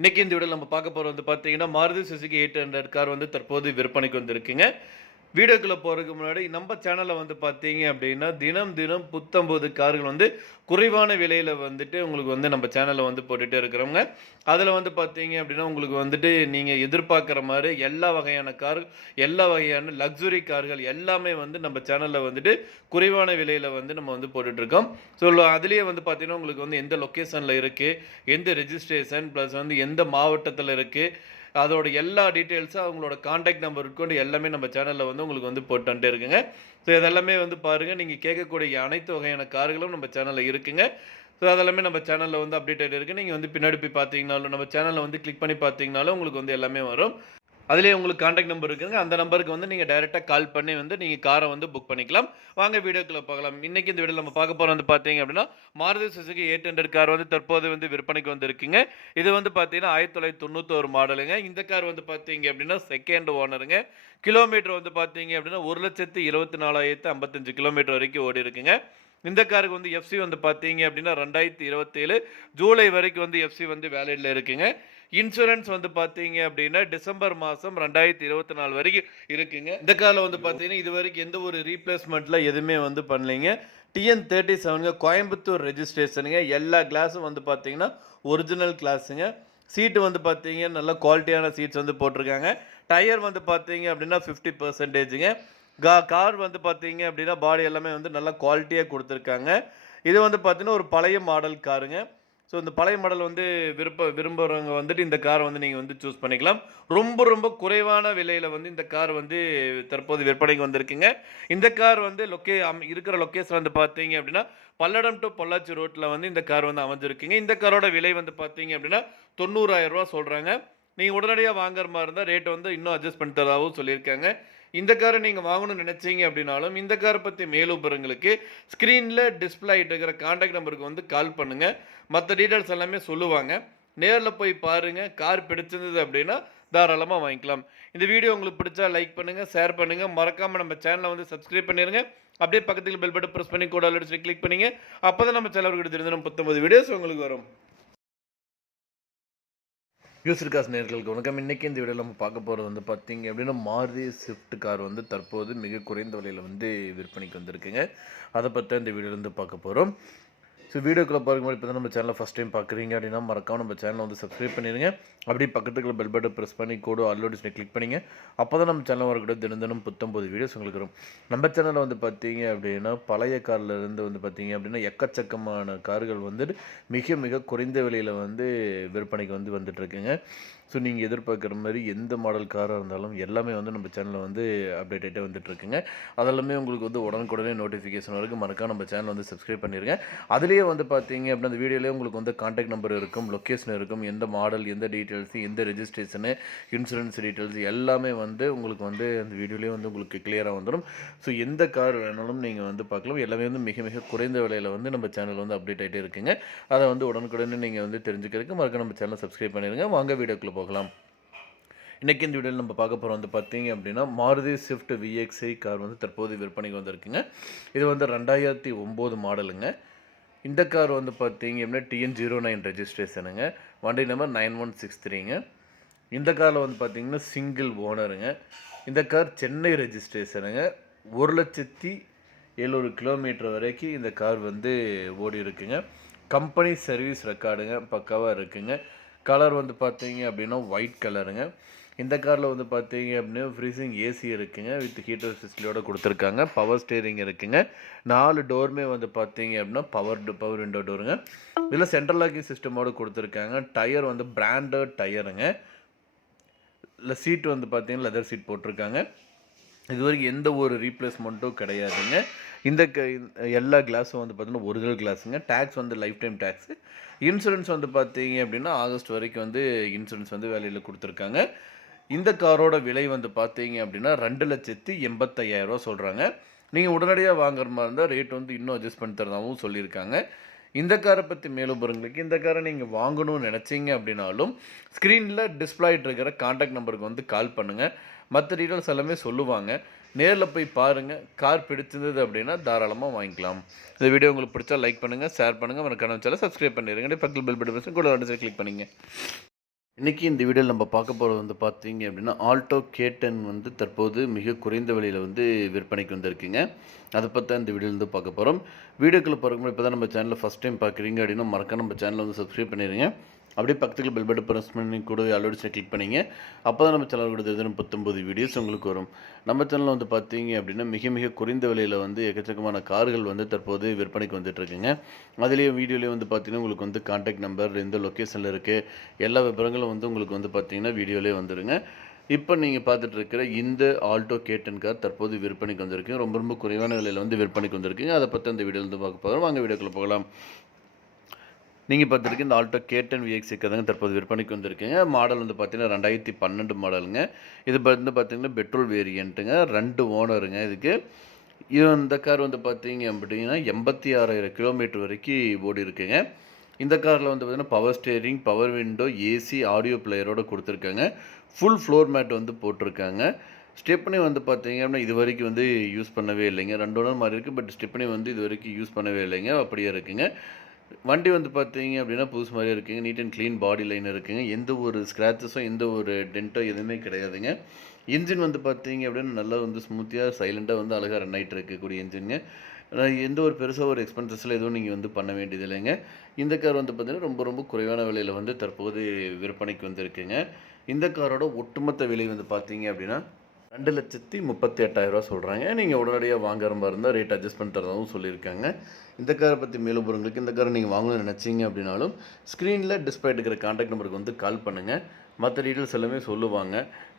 இன்னைக்கு இந்த வீடியோல நம்ம பார்க்க போறது வந்து பார்த்தீங்கன்னா, மாருதி சுசுகி 800 கார் வந்து தற்போது விற்பனைக்கு வந்திருக்குங்க. வீடியோக்குள்ள போறதுக்கு முன்னாடி நம்ம சேனல்ல வந்து பார்த்தீங்க அப்படின்னா, தினம் தினம் புத்தம்புது கார்கள் வந்து குறைவான விலையில வந்துட்டு உங்களுக்கு வந்து நம்ம சேனல்ல வந்து போட்டுட்டே இருக்கிறோங்க. அதில வந்து பார்த்தீங்க அப்படின்னா, உங்களுக்கு வந்துட்டு நீங்க எதிர்பார்க்கிற மாரி எல்லா வகையான கார், எல்லா வகையான லக்ஸுரி கார்கள் எல்லாமே வந்து நம்ம சேனல்ல வந்துட்டு குறைவான விலையில வந்து நம்ம வந்து போட்டுட்ருக்கோம். ஸோ அதிலேயே வந்து பார்த்தீங்கன்னா, உங்களுக்கு வந்து எந்த லொக்கேஷன்ல இருக்கு, எந்த ரெஜிஸ்ட்ரேஷன் பிளஸ் வந்து எந்த மாவட்டத்தில இருக்கு, அதோட எல்லா டீட்டெயில்ஸும் அவங்களோட கான்டாக்ட் நம்பர் முதற்கொண்டு எல்லாமே நம்ம சேனல்ல வந்து உங்களுக்கு வந்து போட்டு வந்துட்டே இருக்குங்க. ஸோ இதெல்லாமே வந்து பாருங்க, நீங்க கேட்கக்கூடிய அனைத்து வகையான கார்களும் நம்ம சேனல்ல இருக்குங்க. ஸோ அதெல்லாமே நம்ம சேனல்ல வந்து அப்டேட் ஆயிட்டு இருக்கு. நீங்க வந்து பின்னாடி போய் பார்த்தீங்கனாலும், நம்ம சேனல்ல வந்து கிளிக் பண்ணி பார்த்தீங்கனாலும் உங்களுக்கு வந்து எல்லாமே வரும். அதிலேயே உங்களுக்கு கான்டாக்ட் நம்பர் இருக்குங்க. அந்த நம்பருக்கு வந்து நீங்க டைரக்ட்டா கால் பண்ணி வந்து நீங்க கார வந்து புக் பண்ணிக்கலாம். வாங்க வீடியோக்குள்ள போகலாம். இன்னைக்கு இந்த வீடியோல நம்ம பார்க்க போறது வந்து பார்த்தீங்க அப்படின்னா, மாருதி சுசுகி 800 கார் வந்து தற்போது வந்து விற்பனைக்கு வந்திருக்குங்க. இது வந்து பார்த்தீங்கன்னா 1991 மாடலுங்க. இந்த கார் வந்து பார்த்தீங்க அப்படின்னா செகண்ட் ஓனருங்க. கிலோமீட்டர் வந்து பார்த்தீங்க அப்படின்னா 1,24,055 கிலோமீட்டர் வரைக்கும் ஓடியிருக்குங்க. இந்த காருக்கு வந்து எஃப்சி வந்து பார்த்தீங்க அப்படின்னா 2027 ஜூலை வரைக்கும் வந்து எஃப்சி வந்து வேலிட்ல இருக்குங்க. இன்சூரன்ஸ் வந்து பார்த்தீங்க அப்படின்னா டிசம்பர் மாதம் 2024 வரைக்கும் இருக்குங்க. இந்த கார்ல வந்து பார்த்தீங்கன்னா இதுவரைக்கும் எந்த ஒரு ரீப்ளேஸ்மெண்ட்ல எதுவுமே வந்து பண்ணலைங்க. டிஎன் 37ங்க கோயம்புத்தூர் ரெஜிஸ்ட்ரேஷனுங்க. எல்லா கிளாஸும் வந்து பார்த்தீங்கன்னா ஒரிஜினல் கிளாஸுங்க. சீட்டு வந்து பார்த்தீங்க நல்ல குவாலிட்டியான சீட்ஸ் வந்து போட்டிருக்காங்க. டயர் வந்து பார்த்தீங்க அப்படின்னா 50%ங்க. கார் வந்து பார்த்தீங்க அப்படின்னா பாடி எல்லாமே வந்து நல்லா குவாலிட்டியா குடுத்துருக்காங்க. இது வந்து பார்த்தீங்கன்னா ஒரு பழைய மாடல் காருங்க. ஸோ இந்த பழைய மாடல் வந்து விரும்புறவங்க வந்துட்டு இந்த கார வந்து நீங்க வந்து சூஸ் பண்ணிக்கலாம். ரொம்ப ரொம்ப குறைவான விலையில வந்து இந்த கார் வந்து தற்போது விற்பனைக்கு வந்திருக்குங்க. இந்த கார் வந்து இருக்கிற லொக்கேஷன் வந்து பார்த்தீங்க அப்படின்னா, பல்லடம் டூ பொள்ளாச்சி ரோட்ல வந்து இந்த கார் வந்து அமைஞ்சிருக்குங்க. இந்த காரோட விலை வந்து பார்த்தீங்க அப்படின்னா, ரூ. 90,000 சொல்றாங்க. நீங்க உடனடியா வாங்குற மாரி இருந்தா ரேட் வந்து இன்னும் அட்ஜஸ்ட் பண்ணி தரதாவும் சொல்லியிருக்காங்க. இந்த கார நீங்க வாங்கணும்னு நினைச்சீங்க அப்படின்னாலும், இந்த கார பத்தி மேலும் விவரங்களுக்கு ஸ்க்ரீன்ல டிஸ்ப்ளே ஆயிட்டு இருக்கிற கான்டாக்ட் நம்பருக்கு வந்து கால் பண்ணுங்க. மத்த டீட்டெயில்ஸ் எல்லாமே சொல்லுவாங்க. நேர்ல போய் பாருங்க. கார் பிடிச்சிருந்தது அப்படின்னா, தாராளமா வாங்கிக்கலாம். இந்த வீடியோ உங்களுக்கு பிடிச்சா லைக் பண்ணுங்க, ஷேர் பண்ணுங்க. மறக்காம நம்ம சேனல வந்து சப்ஸ்கிரைப் பண்ணிருங்க. அப்படியே பக்கத்துல பெல் பட்டன் பிரஸ் பண்ணி கூட ஆல் அடிச்சு கிளிக் பண்ணீங்க. அப்பதான் நம்ம சேனல் தினம் 19 வீடியோஸ் உங்களுக்கு வரும். யூஸ்டு கார்ஸ் நேயர்களுக்கு வணக்கம். இன்னைக்கு இந்த வீடியோல நம்ம பார்க்க போறது வந்து பார்த்தீங்க அப்படின்னா, மாருதி ஸ்விஃப்ட் கார் வந்து தற்போது மிக குறைந்த விலையில வந்து விற்பனைக்கு வந்திருக்குங்க. அத பத்தி தான் இந்த வீடியோல இருந்து பார்க்க போறோம். ஸோ வீடியோக்குள்ள போறதுக்கு முன்னாடி இப்போ தான் நம்ம சேனலை ஃபஸ்ட் டைம் பார்க்குறீங்க அப்படின்னா, மறக்காம நம்ம சேனலை வந்து சப்ஸ்கிரைப் பண்ணிடுங்க. அப்படியே பக்கத்துக்குள்ள பெல் பட்டன் ப்ரெஸ் பண்ணி கூட ஆல் நோட்டிஃபிகேஷனை கிளிக் பண்ணிங்க. அப்போ தான் நம்ம சேனல் வரக்கூடிய தினம் தினம் புத்தம்பது வீடியோஸ் உங்களுக்கு வரும். நம்ம சேனலில் வந்து பார்த்தீங்க அப்படின்னா, பழைய கார்ல இருந்து வந்து பார்த்தீங்க அப்படின்னா, எக்கச்சக்கமான கார்கள் வந்துட்டு மிக மிக குறைந்த விலையில வந்து விற்பனைக்கு வந்து வந்துட்டுருக்குங்க. ஸோ நீங்கள் எதிர்பார்க்குற மாதிரி எந்த மாடல் காராக இருந்தாலும் எல்லாமே வந்து நம்ம சேனலில் வந்து அப்டேட் ஆகிட்டே வந்துட்டுருக்குங்க. அதெல்லாமே உங்களுக்கு வந்து உடனுக்குடனே நோட்டிஃபிகேஷன் வரைக்கும் மறக்காம நம்ம சேனல் வந்து சப்ஸ்கிரைப் பண்ணிடுங்க. அதுலேயே வந்து பார்த்தீங்க அப்படின்னா, அந்த வீடியோலேயே உங்களுக்கு வந்து கான்டாக்ட் நம்பர் இருக்கும், லொக்கேஷன் இருக்கும், எந்த மாடல், எந்த டீட்டெயில்ஸு, எந்த ரெஜிஸ்ட்ரேஷனு, இன்சூரன்ஸ் டீட்டெயில்ஸ் எல்லாமே வந்து உங்களுக்கு வந்து அந்த வீடியோலேயே வந்து உங்களுக்கு கிளியராக வந்துடும். ஸோ எந்த கார் வேணாலும் நீங்கள் வந்து பார்க்கலாம். எல்லாமே வந்து மிக மிக குறைந்த விலையில் வந்து நம்ம சேனல் வந்து அப்டேட் ஆகிட்டே இருக்குங்க. அதை வந்து உடனுக்குடனே நீங்கள் வந்து தெரிஞ்சுக்கிறதுக்கு மறக்காம நம்ம சேனலை சப்ஸ்கிரைப் பண்ணிடுங்க. வாங்க வீடியோக்குள்ளே போகலாம். இன்றைக்கி இந்த வீடியோவில் நம்ம பார்க்க போகிறோம் வந்து பார்த்தீங்க அப்படின்னா, மாருதி ஸ்விஃப்ட் விஎக்ஸ்ஐ கார் வந்து தற்போது விற்பனைக்கு வந்திருக்குங்க. இது வந்து 2009 மாடலுங்க. இந்த கார் வந்து பார்த்தீங்க அப்படின்னா TN09 ரெஜிஸ்ட்ரேஷனுங்க. வண்டி நம்பர் 9163ங்க. இந்த காரில் வந்து பார்த்தீங்கன்னா சிங்கிள் ஓனருங்க. இந்த கார் சென்னை ரெஜிஸ்ட்ரேஷனுங்க. 1,70,700 கிலோமீட்டர் வரைக்கும் இந்த கார் வந்து ஓடி இருக்குங்க. கம்பெனி சர்வீஸ் ரெக்கார்டுங்க பக்காவாக இருக்குங்க. கலர் வந்து பார்த்தீங்க அப்படின்னா ஒயிட் கலருங்க. இந்த காரில் வந்து பார்த்தீங்க அப்படின்னா ஃப்ரீசிங் ஏசி இருக்குங்க. வித் ஹீட்டர் ஃபெசிலிட்டியோட கொடுத்துருக்காங்க. பவர் ஸ்டீரிங் இருக்குங்க. 4 டோருமே வந்து பார்த்தீங்க அப்படின்னா பவர் விண்டோ டோருங்க. இதில் சென்ட்ரல் லாக்கிங் சிஸ்டமோடு கொடுத்துருக்காங்க. டயர் வந்து பிராண்டட் டயருங்க. இல்லை சீட் வந்து பார்த்தீங்கன்னா லெதர் சீட் போட்டிருக்காங்க. இது வரைக்கும் எந்த ஒரு ரீப்ளேஸ்மெண்ட்டும் கிடையாதுங்க. இந்த எல்லா கிளாஸும் வந்து பார்த்தீங்கன்னா ஒரிஜினல் கிளாஸுங்க. டேக்ஸ் வந்து லைஃப் டைம் டேக்ஸு. இன்சூரன்ஸ் வந்து பார்த்தீங்க அப்படின்னா ஆகஸ்ட் வரைக்கும் வந்து இன்சூரன்ஸ் வந்து வேலையில் கொடுத்துருக்காங்க. இந்த காரோட விலை வந்து பார்த்தீங்க அப்படின்னா 2,85,000 சொல்கிறாங்க. நீங்கள் உடனடியாக வாங்குற மாதிரி இருந்தால் ரேட் வந்து இன்னும் அட்ஜஸ்ட் பண்ணி தரதாகவும் சொல்லியிருக்காங்க. இந்த காரை பற்றி மேலும் விவரங்களுக்கு இந்த காரை நீங்கள் வாங்கணும்னு நினச்சிங்க அப்படின்னாலும் ஸ்க்ரீனில் டிஸ்பிளே ஆகிட்டு இருக்கிற கான்டாக்ட் நம்பருக்கு வந்து கால் பண்ணுங்கள். மற்ற டீட்டெயில்ஸ் எல்லாமே சொல்லுவாங்க. நேரில் போய் பாருங்கள். கார் பிடிச்சிருந்தது அப்படின்னா தாராளமாக வாங்கிக்கலாம். இந்த வீடியோ உங்களுக்கு பிடிச்சா லைக் பண்ணுங்கள், ஷேர் பண்ணுங்கள், மறக்காம சேனலை சப்ஸ்கிரைப் பண்ணிடுங்க. பக்கத்தில் பெல் பட்டன் கூட கிளிக் பண்ணிங்க. இன்றைக்கி இந்த வீடியோவில் நம்ம பார்க்க போகிறது வந்து பார்த்தீங்க அப்படின்னா ஆல்டோ K10 வந்து தற்போது மிக குறைந்த விலையில் வந்து விற்பனைக்கு வந்திருக்குங்க. அதை பற்றி தான் இந்த வீடியோவில் வந்து பார்க்க போகிறோம். வீடியோக்குள்ளே போகிறதுக்கு முன்னாடி இப்போ தான் நம்ம சேனலில் ஃபஸ்ட் டைம் பார்க்குறீங்க அப்படின்னா மறக்காம நம்ம சேனலை வந்து சப்ஸ்கிரைப் பண்ணிடுங்க. அப்படியே பக்கத்துக்கு பெல் பட்டன் ப்ரெஸ் பண்ணி கூட அலோடிஸை கிளிக் பண்ணிங்க. அப்போ தான் நம்ம சேனல் கூட தினம் 19 வீடியோஸ் உங்களுக்கு வரும். நம்ம சேனலில் வந்து பார்த்தீங்க அப்படின்னா மிக மிக குறைந்த விலையில் வந்து எக்கச்சக்கமான கார்கள் வந்து தற்போது விற்பனைக்கு வந்துட்டுருக்குங்க. அதுலேயே வீடியோலேயே வந்து பார்த்தீங்கன்னா உங்களுக்கு வந்து கான்டாக்ட் நம்பர் எந்த லொக்கேஷனில் இருக்குது எல்லா விவரங்களும் வந்து உங்களுக்கு வந்து பார்த்தீங்கன்னா வீடியோலேயே வந்துடுங்க. இப்போ நீங்கள் பார்த்துட்டு இருக்கிற இந்த ஆல்டோ K10 கார் தற்போது விற்பனைக்கு வந்திருக்கு. ரொம்ப ரொம்ப குறைவான விலையில் வந்து விற்பனைக்கு வந்திருக்குங்க. அதை பற்றி அந்த வீடியோவில் வந்து பார்க்க போகிறோம். வாங்க வீடியோக்குள்ளே போகலாம். நீங்கள் பார்த்துருக்கு இந்த ஆல்டோ K10 VX தாங்க தற்போது விற்பனைக்கு வந்திருக்குங்க. மாடல் வந்து பார்த்தீங்கன்னா 2012 மாடலுங்க. இது வந்து பார்த்தீங்கன்னா பெட்ரோல் வேரியண்ட்டுங்க. 2 ஓனருங்க இதுக்கு. இந்த கார் வந்து பார்த்தீங்க அப்படின்னா 86,000 கிலோமீட்டர் வரைக்கும் ஓடி இருக்குங்க. இந்த காரில் வந்து பார்த்தீங்கன்னா power steering, power window, AC, audio பிளேயரோடு கொடுத்துருக்காங்க. ஃபுல் ஃப்ளோர் மேட் வந்து போட்டிருக்காங்க. ஸ்டெப்னி வந்து பார்த்தீங்க அப்படின்னா இது வரைக்கும் வந்து யூஸ் பண்ணவே இல்லைங்க. 2 ஓனர் மாதிரி இருக்குது. பட் ஸ்டெப்னி வந்து இது வரைக்கும் யூஸ் பண்ணவே இல்லைங்க. அப்படியே இருக்குங்க. வண்டி வந்து பார்த்தீங்க அப்படின்னா புதுசு மாதிரியே இருக்குங்க. Neat and clean body line இருக்குங்க. எந்த ஒரு ஸ்க்ராச்சஸும் எந்த ஒரு டென்ட்டோ எதுவுமே கிடையாதுங்க. இன்ஜின் வந்து பார்த்தீங்க அப்படின்னா நல்லா வந்து ஸ்மூத்தியாக சைலண்ட்டாக வந்து அழகாக ரன் ஆகிட்டு இருக்கக்கூடிய இன்ஜினுங்க. எந்த ஒரு பெருசாக ஒரு எக்ஸ்பென்சஸில் எதுவும் நீங்கள் வந்து பண்ண வேண்டியது இல்லைங்க. இந்த கார் வந்து பார்த்தீங்கன்னா ரொம்ப ரொம்ப குறைவான விலையில் வந்து தற்போது விற்பனைக்கு வந்திருக்குங்க. இந்த காரோட ஒட்டுமொத்த விலை வந்து பார்த்தீங்க அப்படின்னா 2,38,000 சொல்கிறாங்க. நீங்கள் உடனடியாக வாங்குற மாதிரி இருந்தால் ரேட் அட்ஜஸ்ட் பண்ணி தரதாகவும் சொல்லியிருக்காங்க. இந்த காரை பற்றி மேலும் விவரங்களுக்கு இந்த காரை நீங்கள் வாங்கணும்னு நினச்சிங்க அப்படின்னாலும் ஸ்க்ரீனில் டிஸ்பிளே இருக்கிற கான்டாக்ட் நம்பருக்கு வந்து கால் பண்ணுங்கள். மற்ற டீட்டெயில்ஸ் எல்லாமே சொல்லுவாங்க.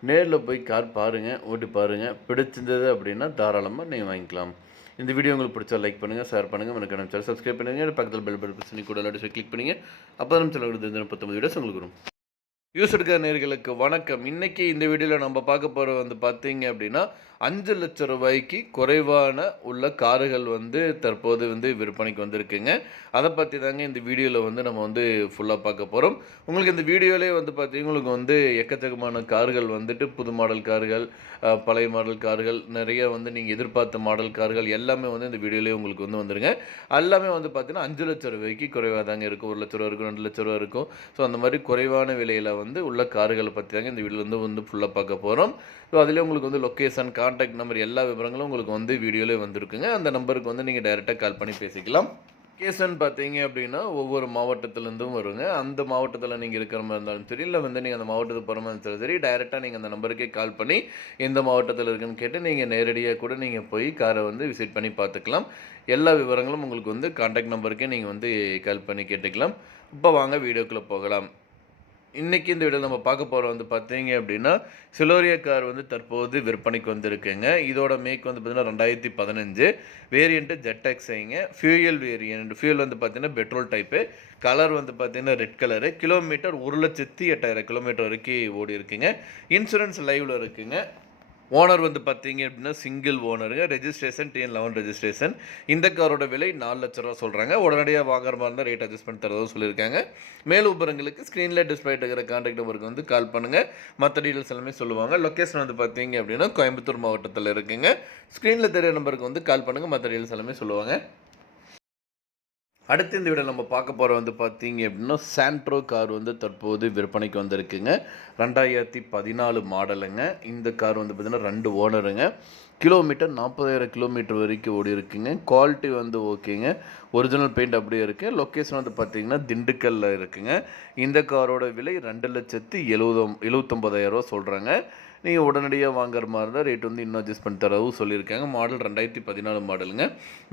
நேரில் போய் கார் பாருங்கள், ஓட்டி பாருங்கள். பிடிச்சிருந்தது அப்படின்னா தாராளமாக நீங்கள் வாங்கிக்கலாம். இந்த வீடியோ உங்களுக்கு பிடிச்சா லைக் பண்ணுங்கள், ஷேர் பண்ணுங்கள், எனக்கு நம்ம சேனல் சப்ஸ்கிரைப் பண்ணுங்கள். பக்கத்தில் பெல் பட்டன் பிரஸ் பண்ணி கூட எல்லாத்தையும் கிளிக் பண்ணுங்கள். அப்போ தான் நம்ம சேனல் 19 வீடியோஸ் உங்களுக்கு வரும். யூசர்கார் நேயர்களுக்கு வணக்கம். இன்றைக்கி இந்த வீடியோவில் நம்ம பார்க்க போகிற வந்து பார்த்தீங்க அப்படின்னா 5 லட்சம் ரூபாய்க்கு குறைவான உள்ள கார்கள் வந்து தற்போது வந்து விற்பனைக்கு வந்திருக்குங்க. அதை பற்றி தாங்க இந்த வீடியோவில் வந்து நம்ம வந்து ஃபுல்லாக பார்க்க போகிறோம். உங்களுக்கு இந்த வீடியோவிலே வந்து பார்த்தீங்கன்னா உங்களுக்கு வந்து எக்கச்சக்கமான கார்கள் வந்துட்டு புது மாடல் கார்கள், பழைய மாடல் கார்கள், நிறைய வந்து நீங்கள் எதிர்பார்த்த மாடல் கார்கள் எல்லாமே வந்து இந்த வீடியோலேயே உங்களுக்கு வந்து வந்துருங்க. எல்லாமே வந்து பார்த்தீங்கன்னா 5 லட்சம் ரூபாய்க்கு குறைவாக தாங்க இருக்கும். 1 லட்ச ரூபா இருக்கும், 2 லட்ச ரூபா இருக்கும். ஸோ அந்த மாதிரி குறைவான விலையில் வந்து உள்ள கார்களை பற்றி தாங்க இந்த வீடியோவில் வந்து ஃபுல்லாக பார்க்க போகிறோம். ஸோ அதிலே உங்களுக்கு வந்து லொக்கேஷன், கான்டாக்ட் நம்பர் எல்லா விவரங்களும் உங்களுக்கு வந்து வீடியோவிலே வந்துருக்குங்க. அந்த நம்பருக்கு வந்து நீங்கள் டைரெக்டாக கால் பண்ணி பேசிக்கலாம். லொக்கேஷன் பார்த்தீங்க அப்படின்னா ஒவ்வொரு மாவட்டத்துலேருந்தும் வருங்க. அந்த மாவட்டத்தில் நீங்கள் இருக்கிற மாதிரி இருந்தாலும் சரி, இல்லை வந்து நீங்கள் அந்த மாவட்டத்துக்கு போகிற மாதிரி இருந்தாலும் சரி, டைரெக்டாக நீங்கள் அந்த நம்பருக்கே கால் பண்ணி எந்த மாவட்டத்தில் இருக்குன்னு கேட்டு நீங்கள் நேரடியாக கூட நீங்கள் போய் காரை வந்து விசிட் பண்ணி பார்த்துக்கலாம். எல்லா விவரங்களும் உங்களுக்கு வந்து கான்டாக்ட் நம்பருக்கே நீங்கள் வந்து கால் பண்ணி கேட்டுக்கலாம். இப்போ வாங்க வீடியோக்குள்ளே போகலாம். இன்றைக்கி இந்த வீடியோவில் நம்ம பார்க்க போகிறோம் வந்து பார்த்தீங்க அப்படின்னா சிலோரியா கார் வந்து தற்போது விற்பனைக்கு வந்திருக்குங்க. இதோட மேக் வந்து பார்த்தீங்கன்னா 2015 வேரியண்ட்டு ஜெட்எக்ஸைங்க. Fuel variant. ஃபியூயல் வந்து பார்த்தீங்கன்னா பெட்ரோல் டைப்பு. கலர் வந்து பார்த்தீங்கன்னா ரெட் கலரு. கிலோமீட்டர் 1,08,000 கிலோமீட்டர் வரைக்கும் ஓடி இருக்குங்க. இன்சூரன்ஸ் லைவில் இருக்குங்க. ஓனர் வந்து பார்த்தீங்க அப்படின்னா சிங்கிள் ஓனருங்க. Registration TN11 registration. இந்த காரோட விலை 4 லட்ச ரூபா சொல்கிறாங்க. உடனடியாக வாங்குற மாதிரி இருந்தால் ரேட் அட்ஜஸ்ட் பண்ணி தரதும் சொல்லியிருக்காங்க. மேலும் விவரங்களுக்கு ஸ்க்ரீனில் டிஸ்பிளே இருக்கிற கான்டாக்ட் நம்பருக்கு வந்து கால் பண்ணுங்கள். மற்ற டீட்டெயில்ஸ் எல்லாமே சொல்லுவாங்க. லொக்கேஷன் வந்து பார்த்தீங்க அப்படின்னா கோயம்புத்தூர் மாவட்டத்தில் இருக்குங்க. ஸ்க்ரீனில் தெரிய நம்பருக்கு வந்து கால் பண்ணுங்கள். மற்ற டீட்டெயில்ஸ் எல்லாமே சொல்லுவாங்க. அடுத்து இந்த வீடியோ நம்ம பார்க்க போகிற வந்து பார்த்தீங்க அப்படின்னா சாண்ட்ரோ கார் வந்து தற்போது விற்பனைக்கு வந்திருக்குங்க. 2014 மாடலுங்க. இந்த கார் வந்து பார்த்திங்கன்னா 2 ஓனருங்க. கிலோமீட்டர் 40,000 கிலோமீட்டர் வரைக்கும் ஓடி இருக்குங்க. குவாலிட்டி வந்து ஓகேங்க. ஒரிஜினல் பெயிண்ட் அப்படியே இருக்குது. லொக்கேஷன் வந்து பார்த்திங்கன்னா திண்டுக்கல்லில் இருக்குங்க. இந்த காரோட விலை 2,79,000 சொல்கிறாங்க. நீங்கள் உடனடியாக வாங்குற மாதிரி இருந்தால் ரேட் வந்து இன்னும் அட்ஜஸ்ட் பண்ணி தரவும் சொல்லியிருக்காங்க. மாடல் 2014 மாடலுங்க.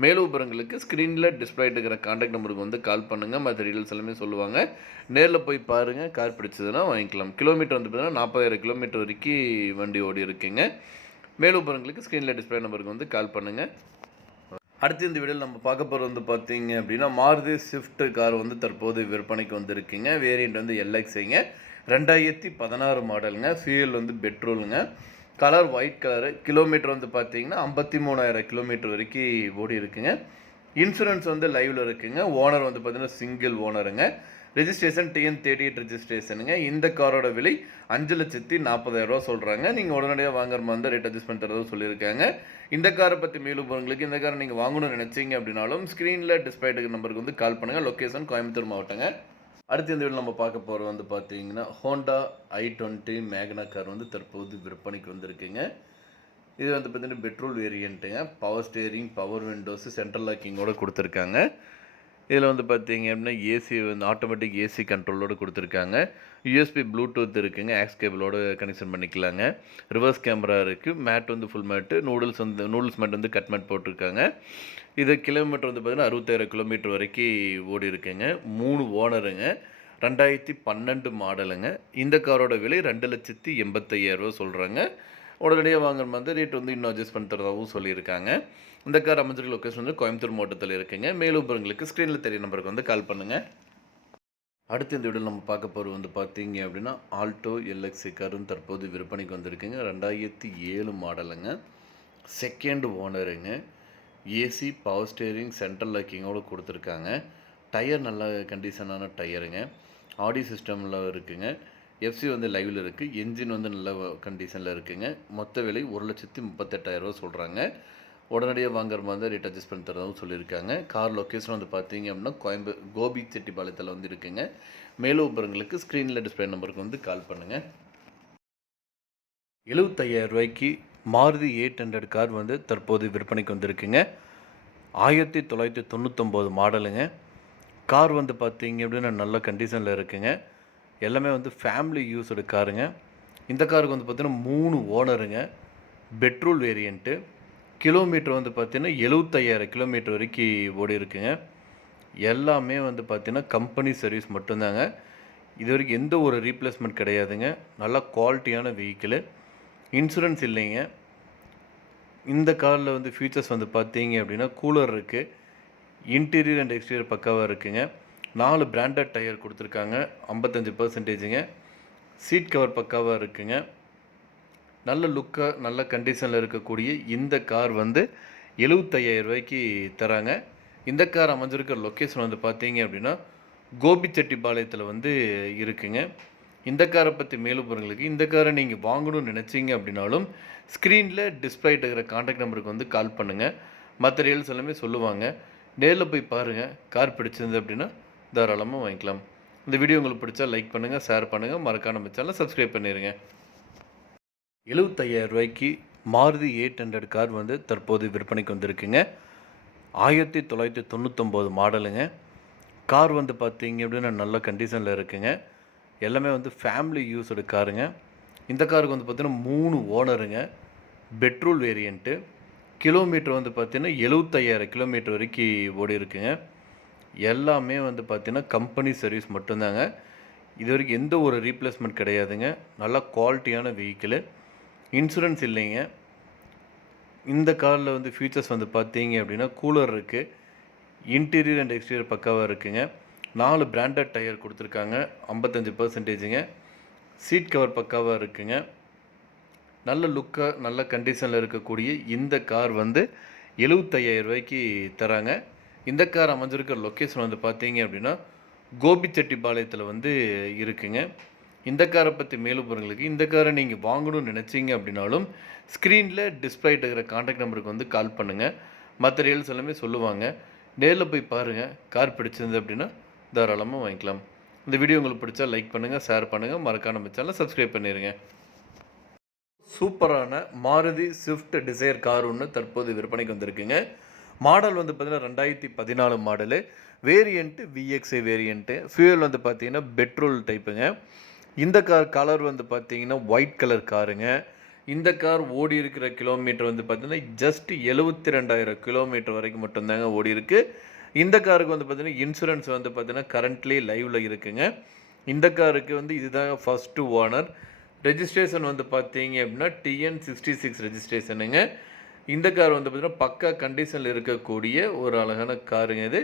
மேலும் விவரங்களுக்கு ஸ்க்ரீனில் டிஸ்பிளே இருக்கிற கான்டாக்ட் நம்பருக்கு வந்து கால் பண்ணுங்கள். மற்ற டீட்டெயில்ஸ் எல்லாமே சொல்லுவாங்க. நேரில் போய் பாருங்கள். கார் பிடிச்சதுன்னா வாங்கிக்கலாம். கிலோமீட்டர் வந்து பார்த்தீங்கன்னா 40,000 கிலோமீட்டர் வரைக்கும் வண்டி ஓடி இருக்குங்க. மேலும் விவரங்களுக்கு ஸ்க்ரீனில் டிஸ்பிளே நம்பருக்கு வந்து கால் பண்ணுங்கள். அடுத்து இந்த வீடியோவில் நம்ம பார்க்க போகிறது வந்து பார்த்தீங்க அப்படின்னா மாருதி ஸ்விஃப்ட் கார் வந்து தற்போது விற்பனைக்கு வந்திருக்குங்க. வேரியண்ட் வந்து LXங்க. 2016 மாடலுங்க. ஃபியூயல் வந்து பெட்ரோலுங்க. Colour white colour. கிலோமீட்டர் வந்து பார்த்தீங்கன்னா 53,000 கிலோமீட்டர் வரைக்கும் ஓடி இருக்குங்க. இன்சூரன்ஸ் வந்து லைவில் இருக்குங்க. ஓனர் வந்து பார்த்தீங்கன்னா சிங்கிள் ஓனருங்க. Registration TN38 ரெஜிஸ்ட்ரேஷனுங்க. இந்த காரோட விலை 5,40,000 சொல்கிறாங்க. நீங்கள் உடனடியாக வாங்குற மாதிரி இருந்தால் ரேட் அட்ஜஸ்ட் பண்ணுறதும் சொல்லியிருக்காங்க. இந்த காரை பற்றி மேலும் விவரங்களுக்கு இந்த காரை நீங்கள் வாங்கணும்னு நினச்சிங்க அப்படின்னாலும் ஸ்க்ரீனில் டிஸ்பிளே இருக்கிற நம்பருக்கு வந்து கால் பண்ணுங்கள். லொக்கேஷன் கோயம்புத்தூர் மாவட்டங்க. அடுத்து இந்த வீடியோவில் நம்ம பார்க்க போகிறது வந்து பார்த்தீங்கன்னா ஹோண்டா i20 மேக்னா கார் வந்து தற்போது விற்பனைக்கு வந்திருக்குங்க. இது வந்து பார்த்தீங்கன்னா பெட்ரோல் வேரியண்ட்டுங்க. Power steering, power windows, central லாக்கிங்கோட கொடுத்துருக்காங்க. இதில் வந்து பார்த்தீங்க அப்படின்னா ஏசி வந்து ஆட்டோமேட்டிக் ஏசி கண்ட்ரோலோடு கொடுத்துருக்காங்க. யூஎஸ்பி ப்ளூடூத் இருக்குங்க, ஆக்ஸ் கேபிளோட கனெக்ஷன் பண்ணிக்கலாங்க. ரிவர்ஸ் கேமரா இருக்குது. மேட் வந்து ஃபுல் மேட்டு, நூடுல்ஸ் மேட் வந்து கட் மேட் போட்டிருக்காங்க. இது கிலோமீட்டர் வந்து பார்த்தீங்கன்னா 60,000 கிலோமீட்டர் வரைக்கும் ஓடி இருக்குங்க. 3 ஓனருங்க. 2012 மாடலுங்க. இந்த காரோட விலை 2,85,000 சொல்கிறாங்க. உடனடியாக வாங்குற மாதிரி ரேட் வந்து இன்னும் அட்ஜஸ்ட் பண்ணி தரதாகவும் சொல்லியிருக்காங்க. இந்த கார் அமைஞ்சிருக்க லொக்கேஷன் வந்து கோயம்புத்தூர் மாவட்டத்தில் இருக்குங்க. மேலும் விவரங்களுக்கு ஸ்க்ரீனில் தெரிய நம்பருக்கு வந்து கால் பண்ணுங்கள். அடுத்து இந்த வீடியோவில் நம்ம பார்க்க போகிறது வந்து பார்த்தீங்க அப்படின்னா ஆல்டோ எல்எக்ஸி காரும் தற்போது விற்பனைக்கு வந்திருக்குங்க. 2007 மாடலுங்க. செகண்ட் ஓனருங்க. ஏசி, பவர் ஸ்டேரிங், சென்ட்ரல் லாக்கிங்கோடு கொடுத்துருக்காங்க. டயர் நல்ல கண்டிஷனான டயருங்க. ஆடியோ சிஸ்டமில் இருக்குங்க. எஃப்சி வந்து லைவில் இருக்குது. என்ஜின் வந்து நல்ல கண்டிஷனில் இருக்குங்க. மொத்த விலை 1,38,000 சொல்கிறாங்க. உடனடியாக வாங்குற மாதிரி ரேட் அட்ஜஸ்ட் பண்ணி தரதாகவும் சொல்லியிருக்காங்க. கார் லொக்கேஷன் வந்து பார்த்தீங்க அப்படின்னா கோபிச்செட்டிப்பாளையத்தில் வந்து இருக்குங்க. மேலும் விவரங்களுக்கு ஸ்க்ரீனில் டிஸ்பிளே நம்பருக்கு வந்து கால் பண்ணுங்கள். 75,000 மாருதி 800 கார் வந்து தற்போது விற்பனைக்கு வந்திருக்குங்க. 1999 மாடலுங்க. கார் வந்து பார்த்தீங்க அப்படின்னா நல்ல கண்டிஷனில் இருக்குங்க. எல்லாமே வந்து ஃபேமிலி யூஸோட காருங்க. இந்த காருக்கு வந்து பார்த்தீங்கன்னா 3 ஓனருங்க. Petrol variant. கிலோமீட்டர் வந்து பார்த்தீங்கன்னா 75,000 கிலோமீட்டர் வரைக்கும் ஓடி இருக்குங்க. எல்லாமே வந்து பார்த்தீங்கன்னா கம்பெனி சர்வீஸ் மட்டும்தாங்க. இது வரைக்கும் எந்த ஒரு ரீப்ளேஸ்மெண்ட் கிடையாதுங்க. நல்லா குவாலிட்டியான வெஹிக்கிளு. இன்சூரன்ஸ் இல்லைங்க. இந்த காரில் வந்து ஃபீச்சர்ஸ் வந்து பார்த்தீங்க அப்படின்னா கூலர் இருக்குது. இன்டீரியர் அண்ட் எக்ஸ்டீரியர் பக்காவாக இருக்குங்க. 4 பிராண்டட் டயர் கொடுத்துருக்காங்க. 55%ங்க. சீட் கவர் பக்காவாக இருக்குங்க. நல்ல லுக்காக நல்ல கண்டிஷனில் இருக்கக்கூடிய இந்த கார் வந்து 75,000 தராங்க. இந்த கார் அமைஞ்சிருக்கிற லொக்கேஷன் வந்து பார்த்தீங்க அப்படின்னா கோபிச்செட்டிப்பாளையத்தில் வந்து இருக்குங்க. இந்த காரை பற்றி மேலும் விவரங்களுக்கு இந்த காரை நீங்கள் வாங்கணும்னு நினச்சிங்க அப்படின்னாலும் ஸ்க்ரீனில் டிஸ்பிளே இருக்கிற கான்டாக்ட் நம்பருக்கு வந்து கால் பண்ணுங்கள். மற்ற டீல்ஸ் எல்லாமே சொல்லுவாங்க. நேரில் போய் பாருங்கள். கார் பிடிச்சிருந்து அப்படின்னா தாராளமாக வாங்கிக்கலாம். இந்த வீடியோ உங்களுக்கு பிடிச்சா லைக் பண்ணுங்கள், ஷேர் பண்ணுங்கள், மறக்காம நம்ம சேனலை சப்ஸ்கிரைப் பண்ணிடுங்க. 75,000 மாருதி 800 கார் வந்து தற்போது விற்பனைக்கு வந்திருக்குங்க. 1999 மாடலுங்க. கார் வந்து பார்த்தீங்க அப்படின்னா நல்ல கண்டிஷனில் இருக்குங்க. எல்லாமே வந்து ஃபேமிலி யூஸோட காருங்க. இந்த காருக்கு வந்து பார்த்தீங்கன்னா 3 ஓனருங்க. Petrol variant. கிலோமீட்டர் வந்து பார்த்தீங்கன்னா 75,000 கிலோமீட்டர் வரைக்கும் ஓடி இருக்குங்க. எல்லாமே வந்து பார்த்தீங்கன்னா கம்பெனி சர்வீஸ் மட்டும்தாங்க. இது வரைக்கும் எந்த ஒரு ரீப்ளேஸ்மெண்ட் கிடையாதுங்க. நல்லா குவாலிட்டியான வெஹிக்கிளு. இன்சூரன்ஸ் இல்லைங்க. இந்த காரில் வந்து ஃபீச்சர்ஸ் வந்து பார்த்தீங்க அப்படின்னா கூலர் இருக்குது. இன்டீரியர் அண்ட் எக்ஸ்டீரியர் பக்காவாக இருக்குங்க. 4 பிராண்டட் டயர் கொடுத்துருக்காங்க. 55%ங்க. சீட் கவர் பக்காவாக இருக்குங்க. நல்ல லுக்காக நல்ல கண்டிஷனில் இருக்கக்கூடிய இந்த கார் வந்து 75,000 தராங்க. இந்த கார் அமைஞ்சிருக்கிற லொக்கேஷன் வந்து பார்த்தீங்க அப்படின்னா கோபிச்செட்டிப்பாளையத்தில் வந்து இருக்குங்க. இந்த காரை பற்றி மேலும் விவரங்களுக்கு இந்த காரை நீங்கள் வாங்கணும்னு நினச்சிங்க அப்படின்னாலும் ஸ்க்ரீனில் டிஸ்பிளே இருக்கிற கான்டாக்ட் நம்பருக்கு வந்து கால் பண்ணுங்கள். மற்ற டீல்ஸ் எல்லாமே சொல்லுவாங்க. நேரில் போய் பாருங்கள். கார் பிடிச்சிருந்து அப்படின்னா தாராளமாக வாங்கிக்கலாம். இந்த வீடியோ உங்களுக்கு பிடிச்சா லைக் பண்ணுங்கள், ஷேர் பண்ணுங்கள், மறக்காம நம்ம சேனலை சப்ஸ்கிரைப் பண்ணிடுங்க. சூப்பரான மாருதி ஸ்விஃப்ட் டிசைர் கார் ஒன்று தற்போது விற்பனைக்கு வந்திருக்குங்க. மாடல் வந்து பார்த்தீங்கன்னா 2014 model. Variant VXi variant. Fuel வந்து பார்த்தீங்கன்னா பெட்ரோல் டைப்புங்க. இந்த கார் கலர் வந்து பார்த்தீங்கன்னா ஒயிட் கலர் காருங்க. இந்த கார் ஓடி இருக்கிற கிலோமீட்டர் வந்து பார்த்தீங்கன்னா ஜஸ்ட் 72,000 கிலோமீட்டர் வரைக்கும் மட்டும்தாங்க ஓடி இருக்குது. இந்த காருக்கு வந்து பார்த்தீங்கன்னா இன்சூரன்ஸ் வந்து பார்த்தீங்கன்னா கரண்ட்லி லைவில் இருக்குங்க. இந்த காருக்கு வந்து இதுதான் ஃபஸ்ட்டு ஓனர். ரெஜிஸ்ட்ரேஷன் வந்து பார்த்தீங்க அப்படின்னா TN66 ரெஜிஸ்ட்ரேஷனுங்க. இந்த கார் வந்து பார்த்தீங்கன்னா பக்கா கண்டிஷனில் இருக்கக்கூடிய ஒரு அழகான காருங்க இது.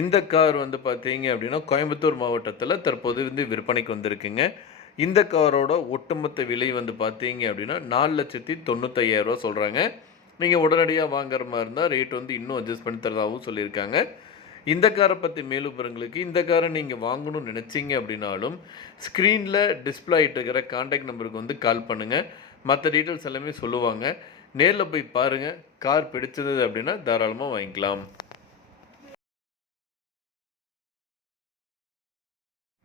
இந்த கார் வந்து பார்த்தீங்க அப்படின்னா கோயம்புத்தூர் மாவட்டத்தில் தற்போது வந்து விற்பனைக்கு வந்திருக்குங்க. இந்த காரோட ஒட்டுமொத்த விலை வந்து பார்த்தீங்க அப்படின்னா 4,95,000 சொல்கிறாங்க. நீங்கள் உடனடியாக வாங்குற மாதிரி இருந்தால் ரேட் வந்து இன்னும் அட்ஜஸ்ட் பண்ணி தரதாகவும் சொல்லியிருக்காங்க. இந்த காரை பற்றி மேலும் விவரங்களுக்கு இந்த காரை நீங்கள் வாங்கணும்னு நினச்சிங்க அப்படின்னாலும் ஸ்க்ரீனில் டிஸ்பிளே ஆகிட்டு இருக்கிற கான்டாக்ட் நம்பருக்கு வந்து கால் பண்ணுங்கள். மற்ற டீட்டெயில்ஸ் எல்லாமே சொல்லுவாங்க. நேரில் போய் பாருங்கள். கார் பிடிச்சது அப்படின்னா தாராளமாக வாங்கிக்கலாம்.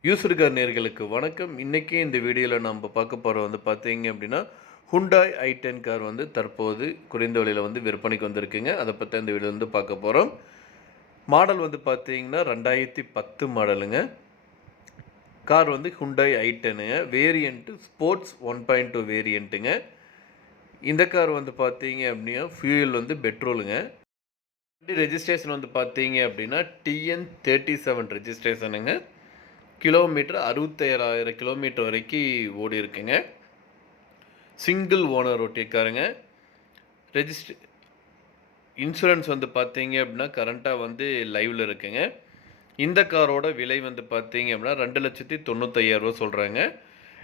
யூசர் கார் நேயர்களுக்கு வணக்கம். இன்னைக்கு இந்த வீடியோவில் நம்ம பார்க்க போகிற வந்து பார்த்தீங்க அப்படின்னா ஹுண்டாய் i10 கார் வந்து தற்போது குறைந்த விலையில் வந்து விற்பனைக்கு வந்திருக்குங்க. அதை பற்றி இந்த வீடியோ வந்து பார்க்க போகிறோம். மாடல் வந்து பார்த்தீங்கன்னா 2010 மாடலுங்க. கார் வந்து ஹுண்டாய் i10ங்க. வேரியண்ட்டு ஸ்போர்ட்ஸ் 1.2 வேரியண்ட்டுங்க. இந்த கார் வந்து பார்த்தீங்க அப்படின்னா ஃபியூயல் வந்து பெட்ரோலுங்க. வண்டி ரெஜிஸ்ட்ரேஷன் வந்து பார்த்தீங்க அப்படின்னா TN37 ரெஜிஸ்ட்ரேஷனுங்க. கிலோமீட்டர் 67,000 கிலோமீட்டர் வரைக்கும் ஓடி இருக்குங்க. சிங்கிள் ஓனர் ஓட்டியிருக்காருங்க. ரெஜிஸ்ட்ரே இன்சூரன்ஸ் வந்து பார்த்தீங்க அப்படின்னா கரண்ட்டாக வந்து லைவில் இருக்குங்க. இந்த காரோட விலை வந்து பார்த்தீங்க அப்படின்னா 2,95,000 சொல்கிறாங்க.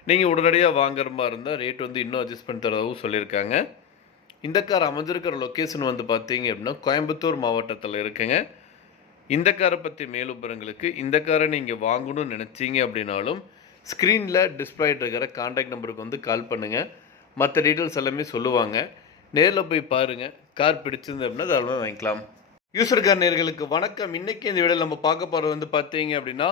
நீங்கள் உடனடியாக வாங்குற மாதிரி இருந்தால் ரேட் வந்து இன்னும் அட்ஜஸ்ட் பண்ணி தரதாகவும் சொல்லியிருக்காங்க. இந்த கார் அமைஞ்சிருக்கிற லொக்கேஷன் வந்து பார்த்தீங்க அப்படின்னா கோயம்புத்தூர் மாவட்டத்தில் இருக்குங்க. இந்த காரை பற்றி மேலும் விவரங்களுக்கு இந்த காரை நீங்கள் வாங்கணும்னு நினச்சிங்க அப்படின்னாலும் ஸ்க்ரீனில் டிஸ்பிளே இருக்கிற கான்டாக்ட் நம்பருக்கு வந்து கால் பண்ணுங்கள். மற்ற டீட்டெயில்ஸ் எல்லாமே சொல்லுவாங்க. நேரில் போய் பாருங்கள். கார் பிடிச்சிருந்து அப்படின்னா தாராளமாக வாங்கிக்கலாம். யூசர் கார் நேயர்களுக்கு வணக்கம். இன்றைக்கி இந்த வீடியோவில் நம்ம பார்க்க போகிறது வந்து பார்த்தீங்க அப்படின்னா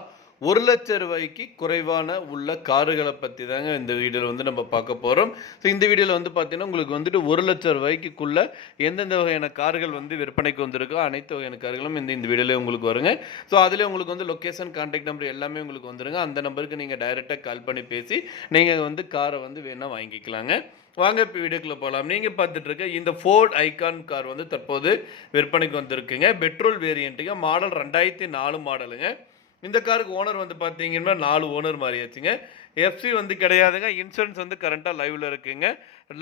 1,00,000 ரூபாய்க்கு குறைவான உள்ள காருகளை பற்றி தாங்க இந்த வீடியோவில் வந்து நம்ம பார்க்க போகிறோம். ஸோ இந்த வீடியோவில் வந்து பார்த்தீங்கன்னா உங்களுக்கு வந்துட்டு 1,00,000 ரூபாய்க்குள்ளே எந்தெந்த வகையான கார்கள் வந்து விற்பனைக்கு வந்திருக்கோ அனைத்து வகையான கார்களும் இந்த வீடியோவில் உங்களுக்கு வருங்க. ஸோ அதில் உங்களுக்கு வந்து லொக்கேஷன், கான்டாக்ட் நம்பர் எல்லாமே உங்களுக்கு வந்துருங்க. அந்த நம்பருக்கு நீங்கள் டைரெக்டாக கால் பண்ணி பேசி நீங்கள் வந்து காரை வந்து வேணால் வாங்கிக்கலாங்க. வாங்க இப்போ வீடியோக்குள்ளே போகலாம். நீங்கள் பார்த்துட்டு இருக்க இந்த ஃபோர்ட் ஐகான் கார் வந்து தற்போது விற்பனைக்கு வந்திருக்குங்க. பெட்ரோல் வேரியண்ட்டுங்க. மாடல் 2004 மாடலுங்க. இந்த காருக்கு ஓனர் வந்து பார்த்தீங்கன்னா 4 ஓனர் மாறியாச்சுங்க. எஃப்சி வந்து கிடையாதுங்க. இன்சூரன்ஸ் வந்து கரண்ட்டாக லைவில் இருக்குங்க.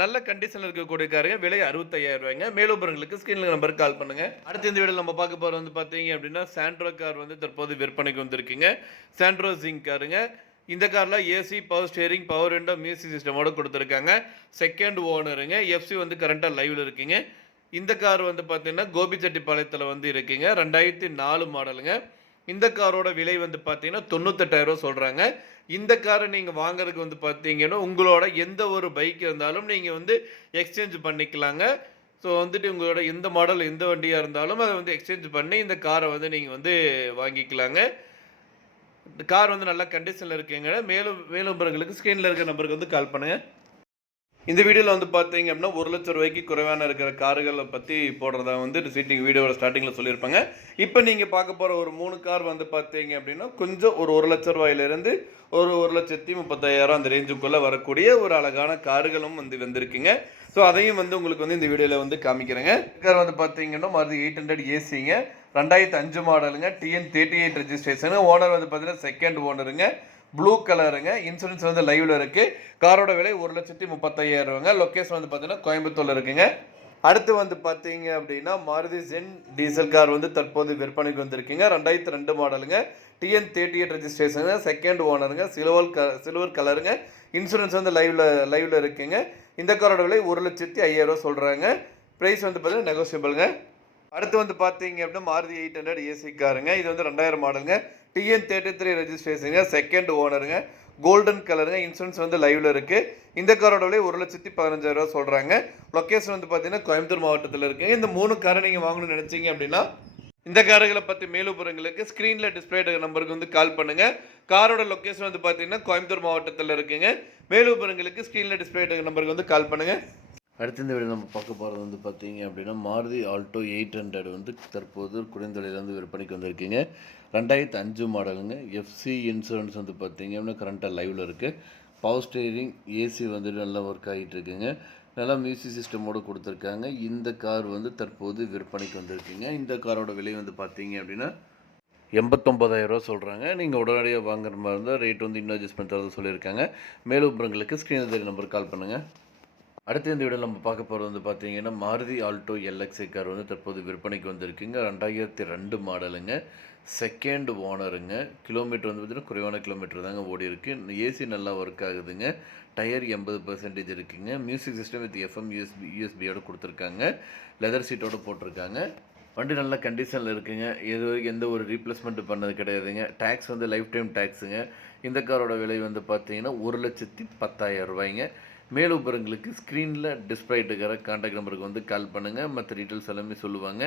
நல்ல கண்டிஷனில் இருக்கக்கூடிய காருங்க. விலை 65,000 ரூபாய்ங்க. மேலும் விவரங்களுக்கு ஸ்க்ரீனில் நம்பருக்கு கால் பண்ணுங்கள். அடுத்து இந்த வீடியோவில் நம்ம பார்க்க போகிற வந்து பார்த்தீங்க அப்படின்னா சாண்ட்ரோ கார் வந்து தற்போது விற்பனைக்கு வந்திருக்குங்க. சாண்ட்ரோ ஜிங்க் காருங்க. இந்த காரில் AC, power steering, power window, music சிஸ்டமோடு கொடுத்துருக்காங்க. செகண்ட் ஓனருங்க. எஃப்சி வந்து கரண்ட்டாக லைவில் இருக்குங்க. இந்த கார் வந்து பார்த்தீங்கன்னா கோபிச்செட்டிப்பாளையத்தில் வந்து இருக்குங்க. 2004 மாடலுங்க. இந்த காரோட விலை வந்து பார்த்தீங்கன்னா 98,000 சொல்கிறாங்க. இந்த காரை நீங்கள் வாங்குறதுக்கு வந்து பார்த்தீங்கன்னா உங்களோட எந்த ஒரு பைக் இருந்தாலும் நீங்கள் வந்து எக்ஸ்சேஞ்ச் பண்ணிக்கலாங்க. ஸோ வந்துட்டு உங்களோட எந்த மாடல் எந்த வண்டியாக இருந்தாலும் அதை வந்து எக்ஸ்சேஞ்ச் பண்ணி இந்த காரை வந்து நீங்கள் வந்து வாங்கிக்கலாங்க. இந்த கார் வந்து நல்ல கண்டிஷனில் இருக்குங்க. மேலும் விவரங்களுக்கு ஸ்க்ரீனில் இருக்கிற நம்பருக்கு வந்து கால் பண்ணுங்கள். இந்த வீடியோவில் வந்து பார்த்தீங்க அப்படின்னா 1,00,000 ரூபாய்க்கு குறைவான இருக்கிற கார்களை பற்றி போடுறதா வந்து சீட்டிங் வீடியோவில் ஸ்டார்டிங்கில் சொல்லியிருப்பாங்க. இப்போ நீங்கள் பார்க்க போகிற ஒரு 3 கார் வந்து பார்த்தீங்க அப்படின்னா கொஞ்சம் ஒரு 1,00,000 ரூபாயிலிருந்து ஒரு 1,30,000 அந்த ரேஞ்சுக்குள்ளே வரக்கூடிய ஒரு அழகான கார்களும் வந்து வந்திருக்குங்க. ஸோ அதையும் வந்து உங்களுக்கு வந்து இந்த வீடியோவில் வந்து காமிக்கிறேங்க. கார் வந்து பார்த்தீங்கன்னா மாருதி 800 ஏசிங்க. 2005 மாடலுங்க. TN38 registration. ஓனர் வந்து பார்த்தீங்கன்னா செகண்ட் ஓனருங்க. ப்ளூ கலருங்க. இன்சூரன்ஸ் வந்து லைவில் இருக்குது. காரோட விலை 1,35,000 ரூபாங்க. லொக்கேஷன் வந்து பார்த்தீங்கன்னா கோயம்புத்தூரில் இருக்குங்க. அடுத்து வந்து பார்த்தீங்க அப்படின்னா மாருதி ஜென் டீசல் கார் வந்து தற்போது விற்பனைக்கு வந்திருக்குங்க. 2002 மாடலுங்க. TN38 ரெஜிஸ்ட்ரேஷனுங்க. செகண்ட் ஓனருங்க. சில்வர் கலருங்க. இன்சூரன்ஸ் வந்து லைவில் இருக்குங்க. இந்த காரோட விலை 1,05,000 சொல்கிறாங்க. ப்ரைஸ் வந்து பார்த்தீங்கன்னா நெகோசியபிளுங்க. அடுத்து வந்து பார்த்தீங்க அப்படின்னா மாருதி 800 ஏசி காருங்க. இது வந்து 2000 மாடலுங்க. TN33 ரெஜிஸ்ட்ரேஷனுங்க. செகண்ட் ஓனருங்க. கோல்டன் கலருங்க. இன்சூரன்ஸ் வந்து லைவில் இருக்குது. இந்த காரோட விலை 1,15,000 சொல்கிறாங்க. லொக்கேஷன் வந்து பார்த்தீங்கன்னா கோயம்புத்தூர் மாவட்டத்தில் இருக்குங்க. இந்த 3 காரை நீங்கள் வாங்கணும்னு நினச்சிங்க அப்படின்னா இந்த கார்களை பற்றி மேலும் விவரங்களுக்கு ஸ்க்ரீனில் டிஸ்பிளே நம்பருக்கு வந்து கால் பண்ணுங்கள். காரோட லொக்கேஷன் வந்து பார்த்தீங்கன்னா கோயம்புத்தூர் மாவட்டத்தில் இருக்குங்க. மேலும் விவரங்களுக்கு ஸ்க்ரீனில் டிஸ்பிளே நம்பருக்கு வந்து கால் பண்ணுங்கள். அடுத்த இந்த வீடியோ நம்ம பார்க்க போகிறது வந்து பார்த்தீங்க அப்படின்னா மாருதி ஆல்டோ 800 வந்து தற்போது குறைந்த விலையில் வந்து விற்பனைக்கு வந்திருக்குங்க. 2005 மாடலுங்க. எஃப்சி இன்சூரன்ஸ் வந்து பார்த்தீங்க அப்படின்னா கரண்ட்டாக லைவில் இருக்குது. பவர் ஸ்டேரிங், ஏசி வந்துட்டு நல்லா ஒர்க் ஆகிட்டு இருக்குங்க. நல்லா மியூசிக் சிஸ்டமோடு கொடுத்துருக்காங்க. இந்த கார் வந்து தற்போது விற்பனைக்கு வந்திருக்குங்க. இந்த காரோட விலை வந்து பார்த்தீங்க அப்படின்னா 89,000 சொல்கிறாங்க. நீங்கள் உடனடியாக வாங்குற மாதிரி இருந்தால் ரேட் வந்து இன்னும் அட்ஜஸ்ட் பண்ணி தரது சொல்லியிருக்காங்க. மேலும் விவரங்களுக்கு ஸ்க்ரீனில் தெரிய நம்பருக்கு கால் பண்ணுங்கள். அடுத்து இந்த வீடியோவில் நம்ம பார்க்க போகிறது வந்து பார்த்தீங்கன்னா மாருதி ஆல்டோ LXi கார் வந்து தற்போது விற்பனைக்கு வந்திருக்குங்க. 2002 மாடலுங்க. செகண்ட் ஓனருங்க. கிலோமீட்டர் வந்து பார்த்தீங்கன்னா குறைவான கிலோமீட்டர் தாங்க ஓடி இருக்குது. ஏசி நல்லா ஒர்க் ஆகுதுங்க. டயர் 80% இருக்குங்க. மியூசிக் சிஸ்டம் வித் FM யூஎஸ்பியோடு கொடுத்துருக்காங்க. லெதர் சீட்டோடு போட்டிருக்காங்க. வண்டி நல்ல கண்டிஷனில் இருக்குங்க. இது வரைக்கும் எந்த ஒரு ரீப்ளேஸ்மெண்ட்டு பண்ணது கிடையாதுங்க. டேக்ஸ் வந்து லைஃப் டைம் டேக்ஸுங்க. இந்த காரோட விலை வந்து பார்த்தீங்கன்னா 1,10,000 ரூபாய்ங்க. மேலும் விவரங்களுக்கு ஸ்க்ரீனில் டிஸ்பிளே இருக்கிற கான்டாக்ட் நம்பருக்கு வந்து கால் பண்ணுங்கள். மற்ற டீட்டெயில்ஸ் எல்லாமே சொல்லுவாங்க.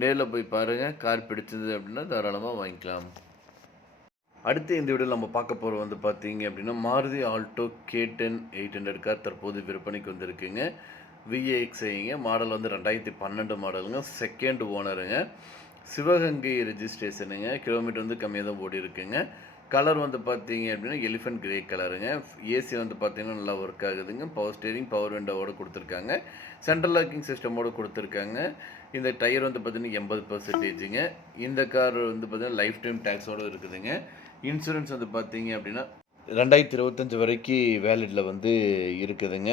நேரில் போய் பாருங்கள். கார் பிடிச்சது அப்படின்னா தாராளமாக வாங்கிக்கலாம். அடுத்து இந்த வீடியோவில் நம்ம பார்க்க போகிற வந்து பார்த்தீங்க அப்படின்னா மாருதி ஆல்டோ K10 800 கார் தற்போது விற்பனைக்கு வந்திருக்குங்க. VAXIங்க மாடல் வந்து 2012 மாடலுங்க. செகண்ட் ஓனருங்க. சிவகங்கை ரெஜிஸ்ட்ரேஷனுங்க. கிலோமீட்டர் வந்து கம்மியாக தான் ஓடி இருக்குங்க. கலர் வந்து பார்த்தீங்க அப்படின்னா எலிஃபென்ட் கிரே கலருங்க. ஏசி வந்து பார்த்தீங்கன்னா நல்லா ஒர்க் ஆகுதுங்க. பவர் ஸ்டீரிங் பவர் விண்டோவோட கொடுத்துருக்காங்க. சென்ட்ரல் லாக்கிங் சிஸ்டமோடு கொடுத்துருக்காங்க. இந்த டயர் வந்து பார்த்தீங்கன்னா 80%ங்க. இந்த கார் வந்து பார்த்தீங்கன்னா லைஃப் டைம் டேக்ஸோடு இருக்குதுங்க. இன்சூரன்ஸ் வந்து பார்த்தீங்க அப்படின்னா 2025 வரைக்கும் வேலிடில் வந்து இருக்குதுங்க.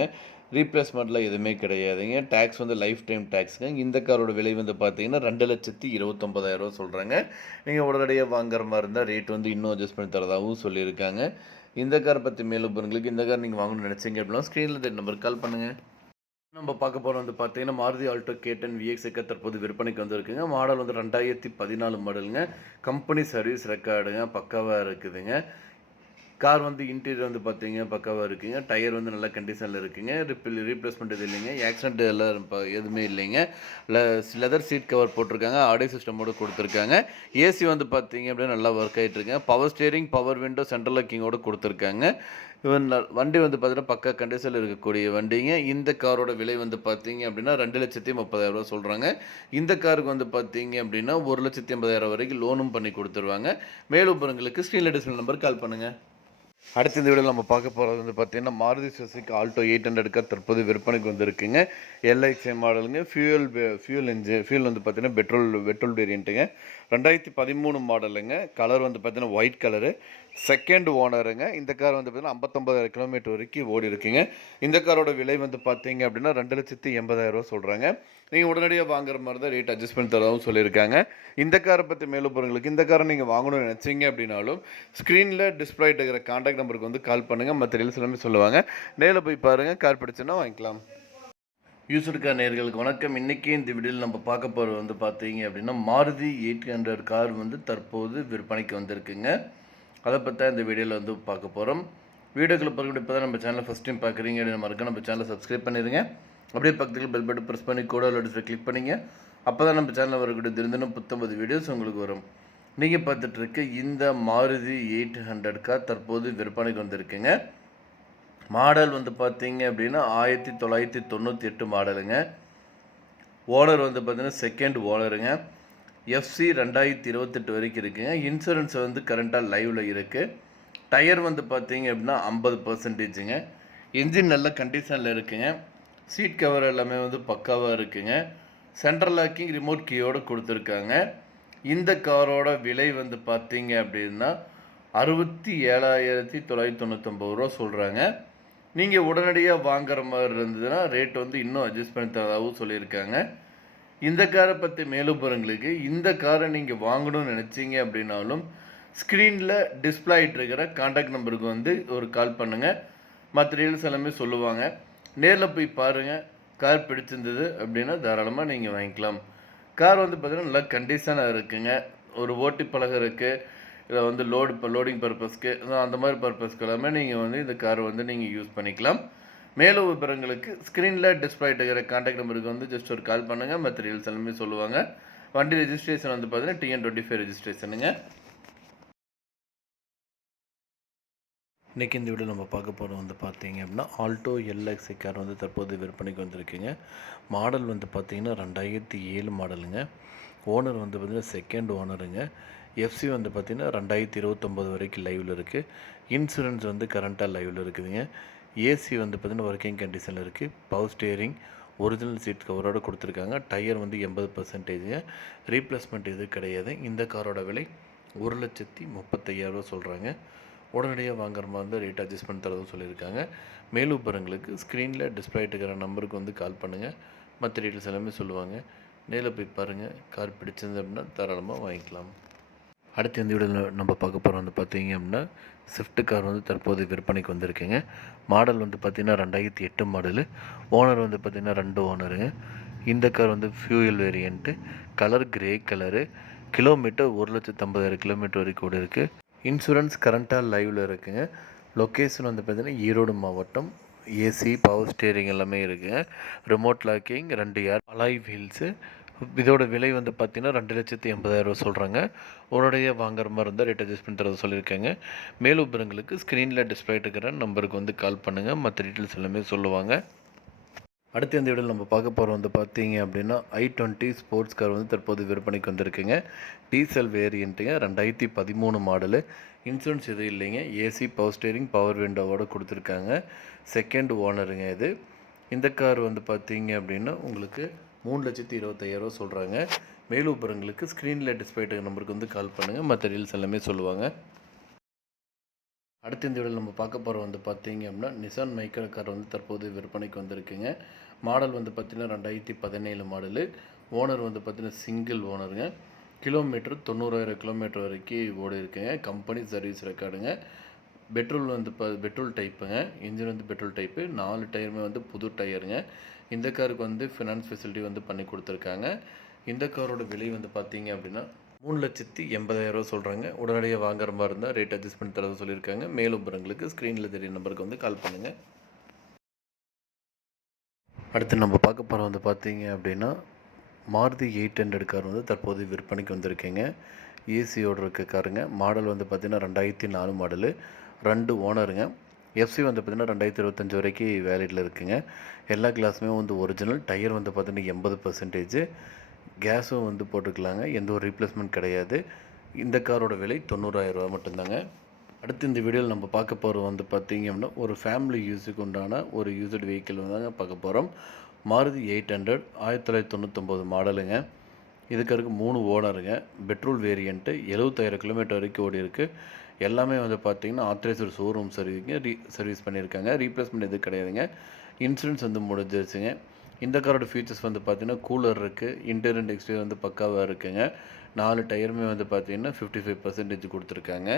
ரீப்ளேஸ்மெண்ட்டில் எதுவுமே கிடையாதுங்க. டேக்ஸ் வந்து லைஃப் டைம் டேக்ஸுங்க. இந்த காரோட விலை வந்து பார்த்தீங்கன்னா 2,29,000 சொல்கிறாங்க. நீங்கள் உடனடியாக வாங்குற மாதிரி இருந்தால் ரேட் வந்து இன்னும் அட்ஜஸ்ட் பண்ணி தரதாகவும் சொல்லியிருக்காங்க. இந்த காரை பற்றி மேலும் விவரங்களுக்கு இந்த கார் நீங்கள் வாங்கணும்னு நினச்சிங்க அப்படின்னா ஸ்க்ரீனில் நம்பருக்கு கால் பண்ணுங்கள். நம்ம பார்க்க போகிற வந்து பார்த்தீங்கன்னா மாருதி ஆல்டோ K10 VXI தற்போது விற்பனைக்கு வந்துருக்குங்க. மாடல் வந்து 2014 மாடலுங்க. கம்பெனி சர்வீஸ் ரெக்கார்டுங்க பக்காவாக இருக்குதுங்க. கார் வந்து இன்டீரியர் வந்து பார்த்தீங்க பக்காவாக இருக்குங்க. டயர் வந்து நல்ல கண்டிஷனில் இருக்குங்க. ரீப்ளேஸ்மெண்ட் எதுவும் இல்லைங்க. ஆக்சிடென்ட் எல்லாம் எதுவுமே இல்லைங்க. லெதர் சீட் கவர் போட்டிருக்காங்க. ஆடியோ சிஸ்டமோடு கொடுத்துருக்காங்க. ஏசி வந்து பார்த்தீங்க அப்படின்னா நல்லா ஒர்க் ஆகிட்டு இருக்குங்க. Power steering power window central லாக்கிங்கோடு கொடுத்துருக்காங்க. வண்டி வந்து பார்த்தீங்கன்னா பக்கா கண்டிஷனில் இருக்கக்கூடிய வண்டிங்க. இந்த காரோட விலை வந்து பார்த்தீங்க அப்படின்னா 2,30,000 சொல்கிறாங்க. இந்த காருக்கு வந்து பார்த்தீங்க அப்படின்னா 1,80,000 வரைக்கும் லோனும் பண்ணி கொடுத்துருவாங்க. மேலும் விவரங்களுக்கு ஸ்க்ரீனில் டிஸ்பிளே நம்பர் கால் பண்ணுங்கள். அடுத்த இந்த வீடியோவில் நம்ம பார்க்க போகிறது வந்து பார்த்தீங்கன்னா மாருதி சுசுகி ஆல்டோ 800 கார் தற்போது விற்பனைக்கு வந்திருக்குங்க. LXI மாடலுங்க. ஃபியூல் வந்து பார்த்தீங்கன்னா பெட்ரோல் வேரியண்ட்டுங்க. 2013 மாடலுங்க. கலர் வந்து பார்த்தீங்கன்னா ஒயிட் கலரு. செகண்ட் ஓனருங்க. இந்த கார் வந்து பார்த்தீங்கன்னா 59,000 கிலோமீட்டர் வரைக்கும் ஓடி இருக்குங்க. இந்த காரோட விலை வந்து பார்த்தீங்க அப்படின்னா 2,80,000 சொல்கிறாங்க. நீங்கள் உடனடியாக வாங்குற மாதிரி தான் ரேட் அட்ஜஸ்ட் பண்ணி தரவும் சொல்லியிருக்காங்க. இந்த காரை பற்றி மேலும் பொருங்களுக்கு இந்த காரை நீங்கள் வாங்கணும்னு நினச்சிங்க அப்படின்னாலும் ஸ்க்ரீனில் டிஸ்பிளே இருக்கிற கான்டாக்ட் நம்பருக்கு வந்து கால் பண்ணுங்கள். மற்ற டீல்ஸ் எல்லாமே சொல்லுவாங்க. நேரில் போய் பாருங்கள். கார் பிடிச்சுன்னா வாங்கிக்கலாம். யூஸ்டு கார் நேயர்களுக்கு வணக்கம். இன்றைக்கி இந்த வீடியோவில் நம்ம பார்க்க போகிறது வந்து பார்த்தீங்க அப்படின்னா மாருதி 800 கார் வந்து தற்போது விற்பனைக்கு வந்திருக்குங்க. அதை பற்றி தான் இந்த வீடியோவில் வந்து பார்க்க போகிறோம். வீடியோக்களை பார்க்க இப்போ தான் நம்ம சேனலை ஃபஸ்ட் டைம் பார்க்குறீங்க அப்படின்னு மறக்க நம்ம சேனலை சப்ஸ்கிரைப் பண்ணிடுங்க. அப்படியே பக்கத்தில் பெல் பட்டன் ப்ரெஸ் பண்ணி கூட நோட்டிஃபிகேஷன் கிளிக் பண்ணிங்க. அப்போ தான் நம்ம சேனலில் வரக்கூடிய தினம் 19 வீடியோஸ் உங்களுக்கு வரும். நீங்கள் பார்த்துட்ருக்க இந்த மாருதி 800 கார் தற்போது விற்பனைக்கு வந்திருக்குங்க. மாடல் வந்து பார்த்தீங்க அப்படின்னா 1998 மாடலுங்க. ஓனர் வந்து பார்த்தீங்கன்னா செகண்ட் ஓனருங்க. FC 2028 வரைக்கும் இருக்குங்க. இன்சூரன்ஸ் வந்து கரண்ட்டாக லைவில் இருக்குது. டயர் வந்து பார்த்தீங்க அப்படின்னா 50%ங்க. இன்ஜின் நல்ல கண்டிஷனில் இருக்குங்க. சீட் கவர் எல்லாமே வந்து பக்காவாக இருக்குங்க. சென்ட்ரல் லாக்கிங் ரிமோட் கீயோடு கொடுத்துருக்காங்க. இந்த காரோட விலை வந்து பார்த்தீங்க அப்படின்னா 67,999 சொல்கிறாங்க. நீங்கள் உடனடியாக வாங்குற மாதிரி இருந்ததுன்னா ரேட் வந்து இன்னும் அட்ஜஸ்ட் பண்ணி தரதாகவும் சொல்லியிருக்காங்க. இந்த காரை பற்றி மேலும் விவரங்களுக்கு இந்த காரை நீங்கள் வாங்கணும்னு நினச்சிங்க அப்படின்னாலும் ஸ்க்ரீனில் டிஸ்பிளே ஆகிட்டு இருக்கிற கான்டாக்ட் நம்பருக்கு வந்து ஒரு கால் பண்ணுங்கள். மற்ற டீல்ஸ் எல்லாமே சொல்லுவாங்க. நேரில் போய் பாருங்கள். கார் பிடிச்சிருந்தது அப்படின்னா தாராளமாக நீங்கள் வாங்கிக்கலாம். கார் வந்து பார்த்திங்கன்னா நல்லா கண்டிஷனாக இருக்குங்க. ஒரு ஓட்டி பழகம் இருக்குது. இதை வந்து லோடிங் பர்பஸ்க்கு அந்த மாதிரி பர்பஸ்க்கு எல்லாமே நீங்கள் வந்து இந்த காரை வந்து நீங்கள் யூஸ் பண்ணிக்கலாம். மேலும் விவரங்களுக்கு ஸ்க்ரீனில் டிஸ்பிளே இருக்கிற கான்டாக்ட் நம்பருக்கு வந்து ஜஸ்ட் ஒரு கால் பண்ணுங்கள். மற்ற டீல்ஸ் எல்லாமே சொல்லுவாங்க. வண்டி ரெஜிஸ்ட்ரேஷன் வந்து பார்த்தீங்கன்னா TN25 ரெஜிஸ்ட்ரேஷனுங்க. இன்றைக்கி இந்த வீடியோ நம்ம பார்க்க போகிறது வந்து பார்த்தீங்க அப்படின்னா ஆல்டோ LXI கார் வந்து தற்போது விற்பனைக்கு வந்திருக்குங்க. மாடல் வந்து பார்த்தீங்கன்னா 2007 மாடலுங்க. ஓனர் வந்து பார்த்திங்கன்னா செகண்ட் ஓனருங்க. FC வந்து பார்த்திங்கன்னா 2029 வரைக்கும் லைவில் இருக்குது. இன்சூரன்ஸ் வந்து கரண்ட்டாக லைவில் இருக்குதுங்க. ஏசி வந்து பார்த்திங்கன்னா ஒர்க்கிங் கண்டிஷனில் இருக்குது. பவர் ஸ்டியரிங் ஒரிஜினல் சீட் கவரோடு கொடுத்துருக்காங்க. டயர் வந்து 80%ங்க. ரீப்ளேஸ்மெண்ட் எதுவும் கிடையாது. இந்த காரோட விலை 1,35,000 சொல்கிறாங்க. உடனடியாக வாங்குற மாதிரி இருந்தால் ரேட் அட்ஜஸ்ட் பண்ணி தரதும் சொல்லியிருக்காங்க. மேலும் விவரங்களுக்கு ஸ்க்ரீனில் டிஸ்பிளே இருக்கிற நம்பருக்கு வந்து கால் பண்ணுங்கள். மற்ற டீட்டெயில்ஸ் எல்லாமே சொல்லுவாங்க. நேரில் போய் பாருங்கள். கார் பிடிச்சிருந்து அப்படின்னா தாராளமாக வாங்கிக்கலாம். அடுத்து இந்த வீடியோவில் நம்ம பார்க்க போகிறோம் வந்து பார்த்தீங்க அப்படின்னா ஸ்விஃப்ட் கார் வந்து தற்போது விற்பனைக்கு வந்திருக்குங்க. மாடல் வந்து பார்த்திங்கன்னா 2008 மாடலு. ஓனர் வந்து பார்த்திங்கன்னா 2 ஓனருங்க. இந்த கார் வந்து fuel variant. Colour grey colour. Kilometre 1,50,000 kilometre வரைக்கும் கூட இருக்குது. இன்சூரன்ஸ் கரண்ட்டாக லைவில் இருக்குங்க. லொக்கேஷன் வந்து பார்த்திங்கன்னா ஈரோடு மாவட்டம். ஏசி பவர் ஸ்டீரிங் எல்லாமே இருக்குங்க. ரிமோட் லாக்கிங் 2 ஏர் அலாய் வீல்ஸு. இதோட விலை வந்து பார்த்தீங்கன்னா 2,80,000 சொல்கிறாங்க. உடனடியா வாங்குற மாரி இருந்தா ரேட் அட்ஜஸ்ட் பண்ணி தரதா சொல்லியிருக்காங்க. மேலும் விவரங்களுக்கு ஸ்க்ரீனில் டிஸ்ப்ளே இருக்கிற நம்பருக்கு வந்து கால் பண்ணுங்கள். மற்ற டீட்டெயில்ஸ் எல்லாமே சொல்லுவாங்க. அடுத்து இந்த வீடியோவில் நம்ம பார்க்க போகிறோம் வந்து பார்த்தீங்க அப்படின்னா i20 ஸ்போர்ட்ஸ் கார் வந்து தற்போது விற்பனைக்கு வந்திருக்குங்க. Diesel வேரியண்ட்டுங்க, 2013 model. இன்சூரன்ஸ் எதுவும் இல்லைங்க. ஏசி, பவர் ஸ்டீரிங், பவர் விண்டோவோட கொடுத்துருக்காங்க. செகண்ட் ஓனருங்க இது. இந்த கார் வந்து பார்த்தீங்க அப்படின்னா உங்களுக்கு 3,25,000 சொல்கிறாங்க. மேலும் விவரங்களுக்கு ஸ்க்ரீனில் டிஸ்பிளே நம்பருக்கு வந்து கால் பண்ணுங்கள். மற்ற டீல்ஸ் எல்லாமே சொல்லுவாங்க. அடுத்த இந்த வீடியோவில் நம்ம பார்க்க போகிற வந்து பார்த்தீங்க அப்படின்னா நிசான் மைக்ரா கார் வந்து தற்போது விற்பனைக்கு வந்திருக்குங்க. மாடல் வந்து பார்த்திங்கன்னா 2017 மாடலு. ஓனர் வந்து பார்த்திங்கன்னா சிங்கிள் ஓனருங்க. கிலோமீட்டர் 90,000 கிலோமீட்டர் வரைக்கும் ஓடி இருக்குங்க. கம்பெனி சர்வீஸ் ரெக்கார்டுங்க. பெட்ரோல் வந்து பெட்ரோல் டைப்புங்க. இன்ஜின் வந்து பெட்ரோல் டைப்பு. 4 டயருமே வந்து புது டயருங்க. இந்த காருக்கு வந்து ஃபினான்ஸ் ஃபெசிலிட்டி வந்து பண்ணி கொடுத்துருக்காங்க. இந்த காரோட விலை வந்து பார்த்தீங்க அப்படின்னா 3,80,000 சொல்கிறாங்க. உடனடியாக வாங்குற மாதிரி இருந்தால் ரேட் அட்ஜஸ்ட் பண்ணி தரது சொல்லியிருக்காங்க. மேலும் விவரங்களுக்கு ஸ்க்ரீனில் தெரிய நம்பருக்கு வந்து கால் பண்ணுங்கள். அடுத்து நம்ம பார்க்க போகிற வந்து பார்த்தீங்க அப்படின்னா மாருதி 800 கார் வந்து தற்போது விற்பனைக்கு வந்திருக்கீங்க. ஏசியோடு இருக்க காருங்க. மாடல் வந்து பார்த்திங்கன்னா 2004 மாடலு. 2 ஓனருங்க. எஃப்சி வந்து பார்த்திங்கன்னா 2025 வரைக்கும் வேலிடில் இருக்குங்க. எல்லா கிளாஸுமே வந்து ஒரிஜினல். டயர் வந்து பார்த்திங்கன்னா 80%. கேஸும் வந்து போட்டுக்கலாங்க. எந்த ஒரு ரீப்ளேஸ்மெண்ட் கிடையாது. இந்த காரோட விலை 90,000 மட்டும்தாங்க. அடுத்து இந்த வீடியோவில் நம்ம பார்க்க போகிறது வந்து பார்த்திங்க அப்படின்னா ஒரு ஃபேமிலி யூஸுக்கு உண்டான ஒரு யூஸ்டு வெஹிக்கிள் தாங்க பார்க்க போகிறோம். மாருதி 800 1999 மாடலுங்க. இதுக்கு 3 ஓனருங்க. Petrol variant. 70,000 கிலோமீட்டர் வரைக்கும் ஓடி இருக்குது. எல்லாமே வந்து பார்த்திங்கன்னா ஆத்தரைஸ்டு ஷோரூம் சர்வீஸ் பண்ணியிருக்காங்க. ரீப்ளேஸ்மெண்ட் எதுவும் கிடையாதுங்க. இன்சூரன்ஸ் வந்து முடிஞ்சிருச்சுங்க. இந்த காரோட ஃபீச்சர்ஸ் வந்து பார்த்திங்கன்னா கூலர் இருக்குது. இன்டீரியர் அண்ட் எக்ஸ்டீரியர் வந்து பக்காவாக இருக்குங்க. 4 டயருமே வந்து பார்த்திங்கன்னா 55% கொடுத்துருக்காங்க.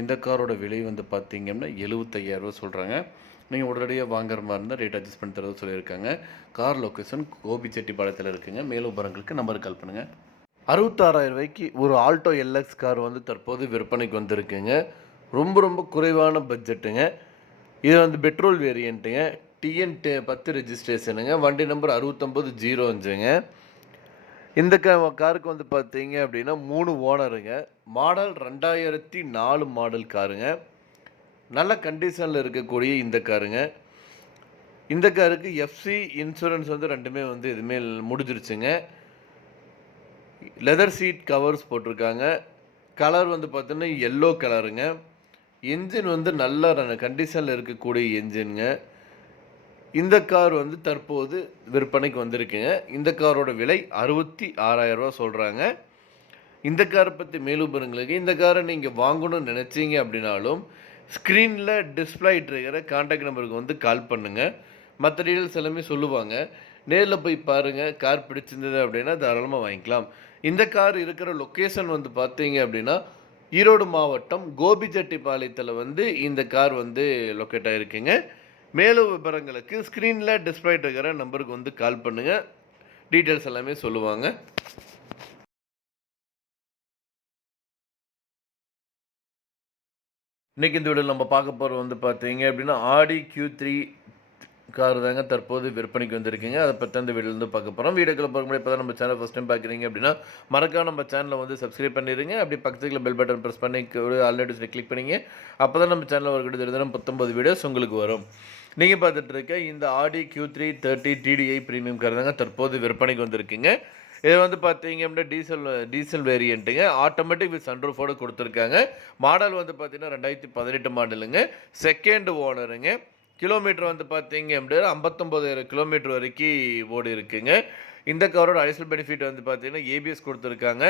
இந்த காரோட விலை வந்து பார்த்திங்கன்னா 75,000 சொல்கிறாங்க. நீங்கள் உடனடியாக வாங்குற மாதிரி இருந்தால் ரேட் அட்ஜஸ்ட் பண்ணி தரது சொல்லியிருக்காங்க. கார் லொக்கேஷன் கோபிச்செட்டிப்பாளையத்தில் இருக்குங்க. மேலும் விவரங்களுக்கு நம்பருக்கு கால் பண்ணுங்கள். 66,000 ஒரு ஆல்டோ எல்எக்ஸ் கார் வந்து தற்போது விற்பனைக்கு வந்திருக்குங்க. ரொம்ப குறைவான பட்ஜெட்டுங்க. இது வந்து பெட்ரோல் வேரியண்ட்டுங்க. TN 10 ரெஜிஸ்ட்ரேஷனுங்க. வண்டி நம்பர் 6905ங்க. இந்த காருக்கு வந்து பார்த்தீங்க அப்படின்னா 3 ஓனருங்க. Model 2004 model காருங்க. நல்ல கண்டிஷனில் இருக்கக்கூடிய இந்த காருங்க. இந்த காருக்கு எஃப்சி இன்சூரன்ஸ் வந்து ரெண்டுமே வந்து எதுவுமே முடிஞ்சிருச்சுங்க. லெதர் சீட் கவர்ஸ் போட்டிருக்காங்க. கலர் வந்து பார்த்தீங்கன்னா எல்லோ கலருங்க. என்ஜின் வந்து நல்ல கண்டிஷனில் இருக்கக்கூடிய என்ஜினுங்க. இந்த கார் வந்து தற்போது விற்பனைக்கு வந்திருக்குங்க. இந்த காரோட விலை 66,000 சொல்கிறாங்க. இந்த காரை பற்றி மேலும் விவரங்களுக்கு இந்த காரை நீங்கள் வாங்கணும்னு நினச்சிங்க அப்படின்னாலும் ஸ்க்ரீனில் டிஸ்பிளே இருக்கிற கான்டாக்ட் நம்பருக்கு வந்து கால் பண்ணுங்கள். மற்ற டீட்டெயில்ஸ் எல்லாமே சொல்லுவாங்க. நேரில் போய் பாருங்கள். கார் பிடிச்சிருந்தது அப்படின்னா தாராளமாக வாங்கிக்கலாம். இந்த கார் இருக்கிற லொக்கேஷன் வந்து பார்த்தீங்க அப்படின்னா ஈரோடு மாவட்டம் கோபிச்செட்டிப்பாளையத்தில் வந்து இந்த கார் வந்து லொக்கேட் ஆகிருக்குங்க. மேலும் விவரங்களுக்கு ஸ்க்ரீனில் டிஸ்பிளே இருக்கிற நம்பருக்கு வந்து கால் பண்ணுங்கள். டீட்டெயில்ஸ் எல்லாமே சொல்லுவாங்க. இன்றைக்கி இந்த வீடியோவில் நம்ம பார்க்க போகிறது வந்து பார்த்தீங்க அப்படின்னா ஆடி Q3 கார் தாங்க தற்போது விற்பனைக்கு வந்திருக்குங்க. அதை பற்றி அந்த வீடியோவில் பார்க்க போகிறோம். வீடியோக்குள்ள பார்க்க முடியாது. இப்போ தான் நம்ம சேனல் ஃபஸ்ட் டைம் பார்க்குறீங்க அப்படின்னா மறக்காம நம்ம சேனலை வந்து சப்ஸ்கிரைப் பண்ணிடுங்க. அப்படி பக்கத்துக்கு பெல் பட்டன் ப்ரெஸ் பண்ணி ஒரு ஆல்ரெடி கிளிக் பண்ணிங்க. அப்போ தான் நம்ம சேனலில் வரக்கூடிய தினம் 19 வீடியோஸ் உங்களுக்கு வரும். நீங்கள் பார்த்துட்டு இருக்க இந்த ஆடி Q3 30 TDI ப்ரீமியம் கார் தாங்க தற்போது விற்பனைக்கு வந்திருக்குங்க. இது வந்து பார்த்தீங்க அப்படின்னா டீசல் வேரியண்ட்டுங்க. ஆட்டோமேட்டிக் வித் சன்ரூஃபோடு கொடுத்துருக்காங்க. மாடல் வந்து பார்த்தீங்கன்னா 2018 மாடலுங்க. செகண்ட் ஓனருங்க. கிலோமீட்டர் வந்து பார்த்தீங்க அப்படின்னா 59,000 கிலோமீட்டர் வரைக்கும் ஓடி இருக்குங்க. இந்த காரோட அடிஷனல் பெனிஃபிட் வந்து பார்த்தீங்கன்னா ABS கொடுத்துருக்காங்க.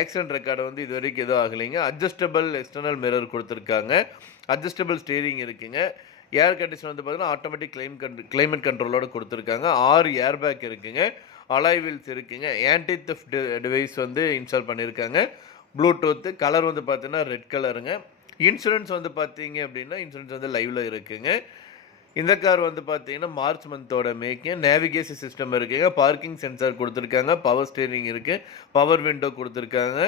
ஆக்சிடென்ட் ரெக்கார்டு வந்து இது வரைக்கும் எதுவும் ஆகலைங்க. அட்ஜஸ்டபிள் எக்ஸ்டர்னல் மிரர் கொடுத்துருக்காங்க. அட்ஜஸ்டபிள் ஸ்டீரிங் இருக்குங்க. ஏர் கண்டிஷன் வந்து பார்த்தீங்கன்னா ஆட்டோமேட்டிக் கிளைமேட் கண்ட்ரோலோடு கொடுத்துருக்காங்க. 6 ஏர் பேக் இருக்குங்க. அலாய் வீல்ஸ் இருக்குங்க. ஆன்டி தெஃப்ட் டிவைஸ் வந்து இன்ஸ்டால் பண்ணியிருக்காங்க. ப்ளூடூத் கலர் வந்து பார்த்தீங்கன்னா ரெட் கலருங்க. இன்சூரன்ஸ் வந்து பார்த்தீங்க அப்படின்னா இன்சூரன்ஸ் வந்து லைவில் இருக்குங்க. இந்த கார் வந்து பார்த்தீங்கன்னா மார்ச் மந்தோட மேக்கிங். நேவிகேஷன் சிஸ்டம் இருக்குங்க. பார்க்கிங் சென்சார் கொடுத்துருக்காங்க. பவர் ஸ்டீரிங் இருக்குது. பவர் விண்டோ கொடுத்துருக்காங்க.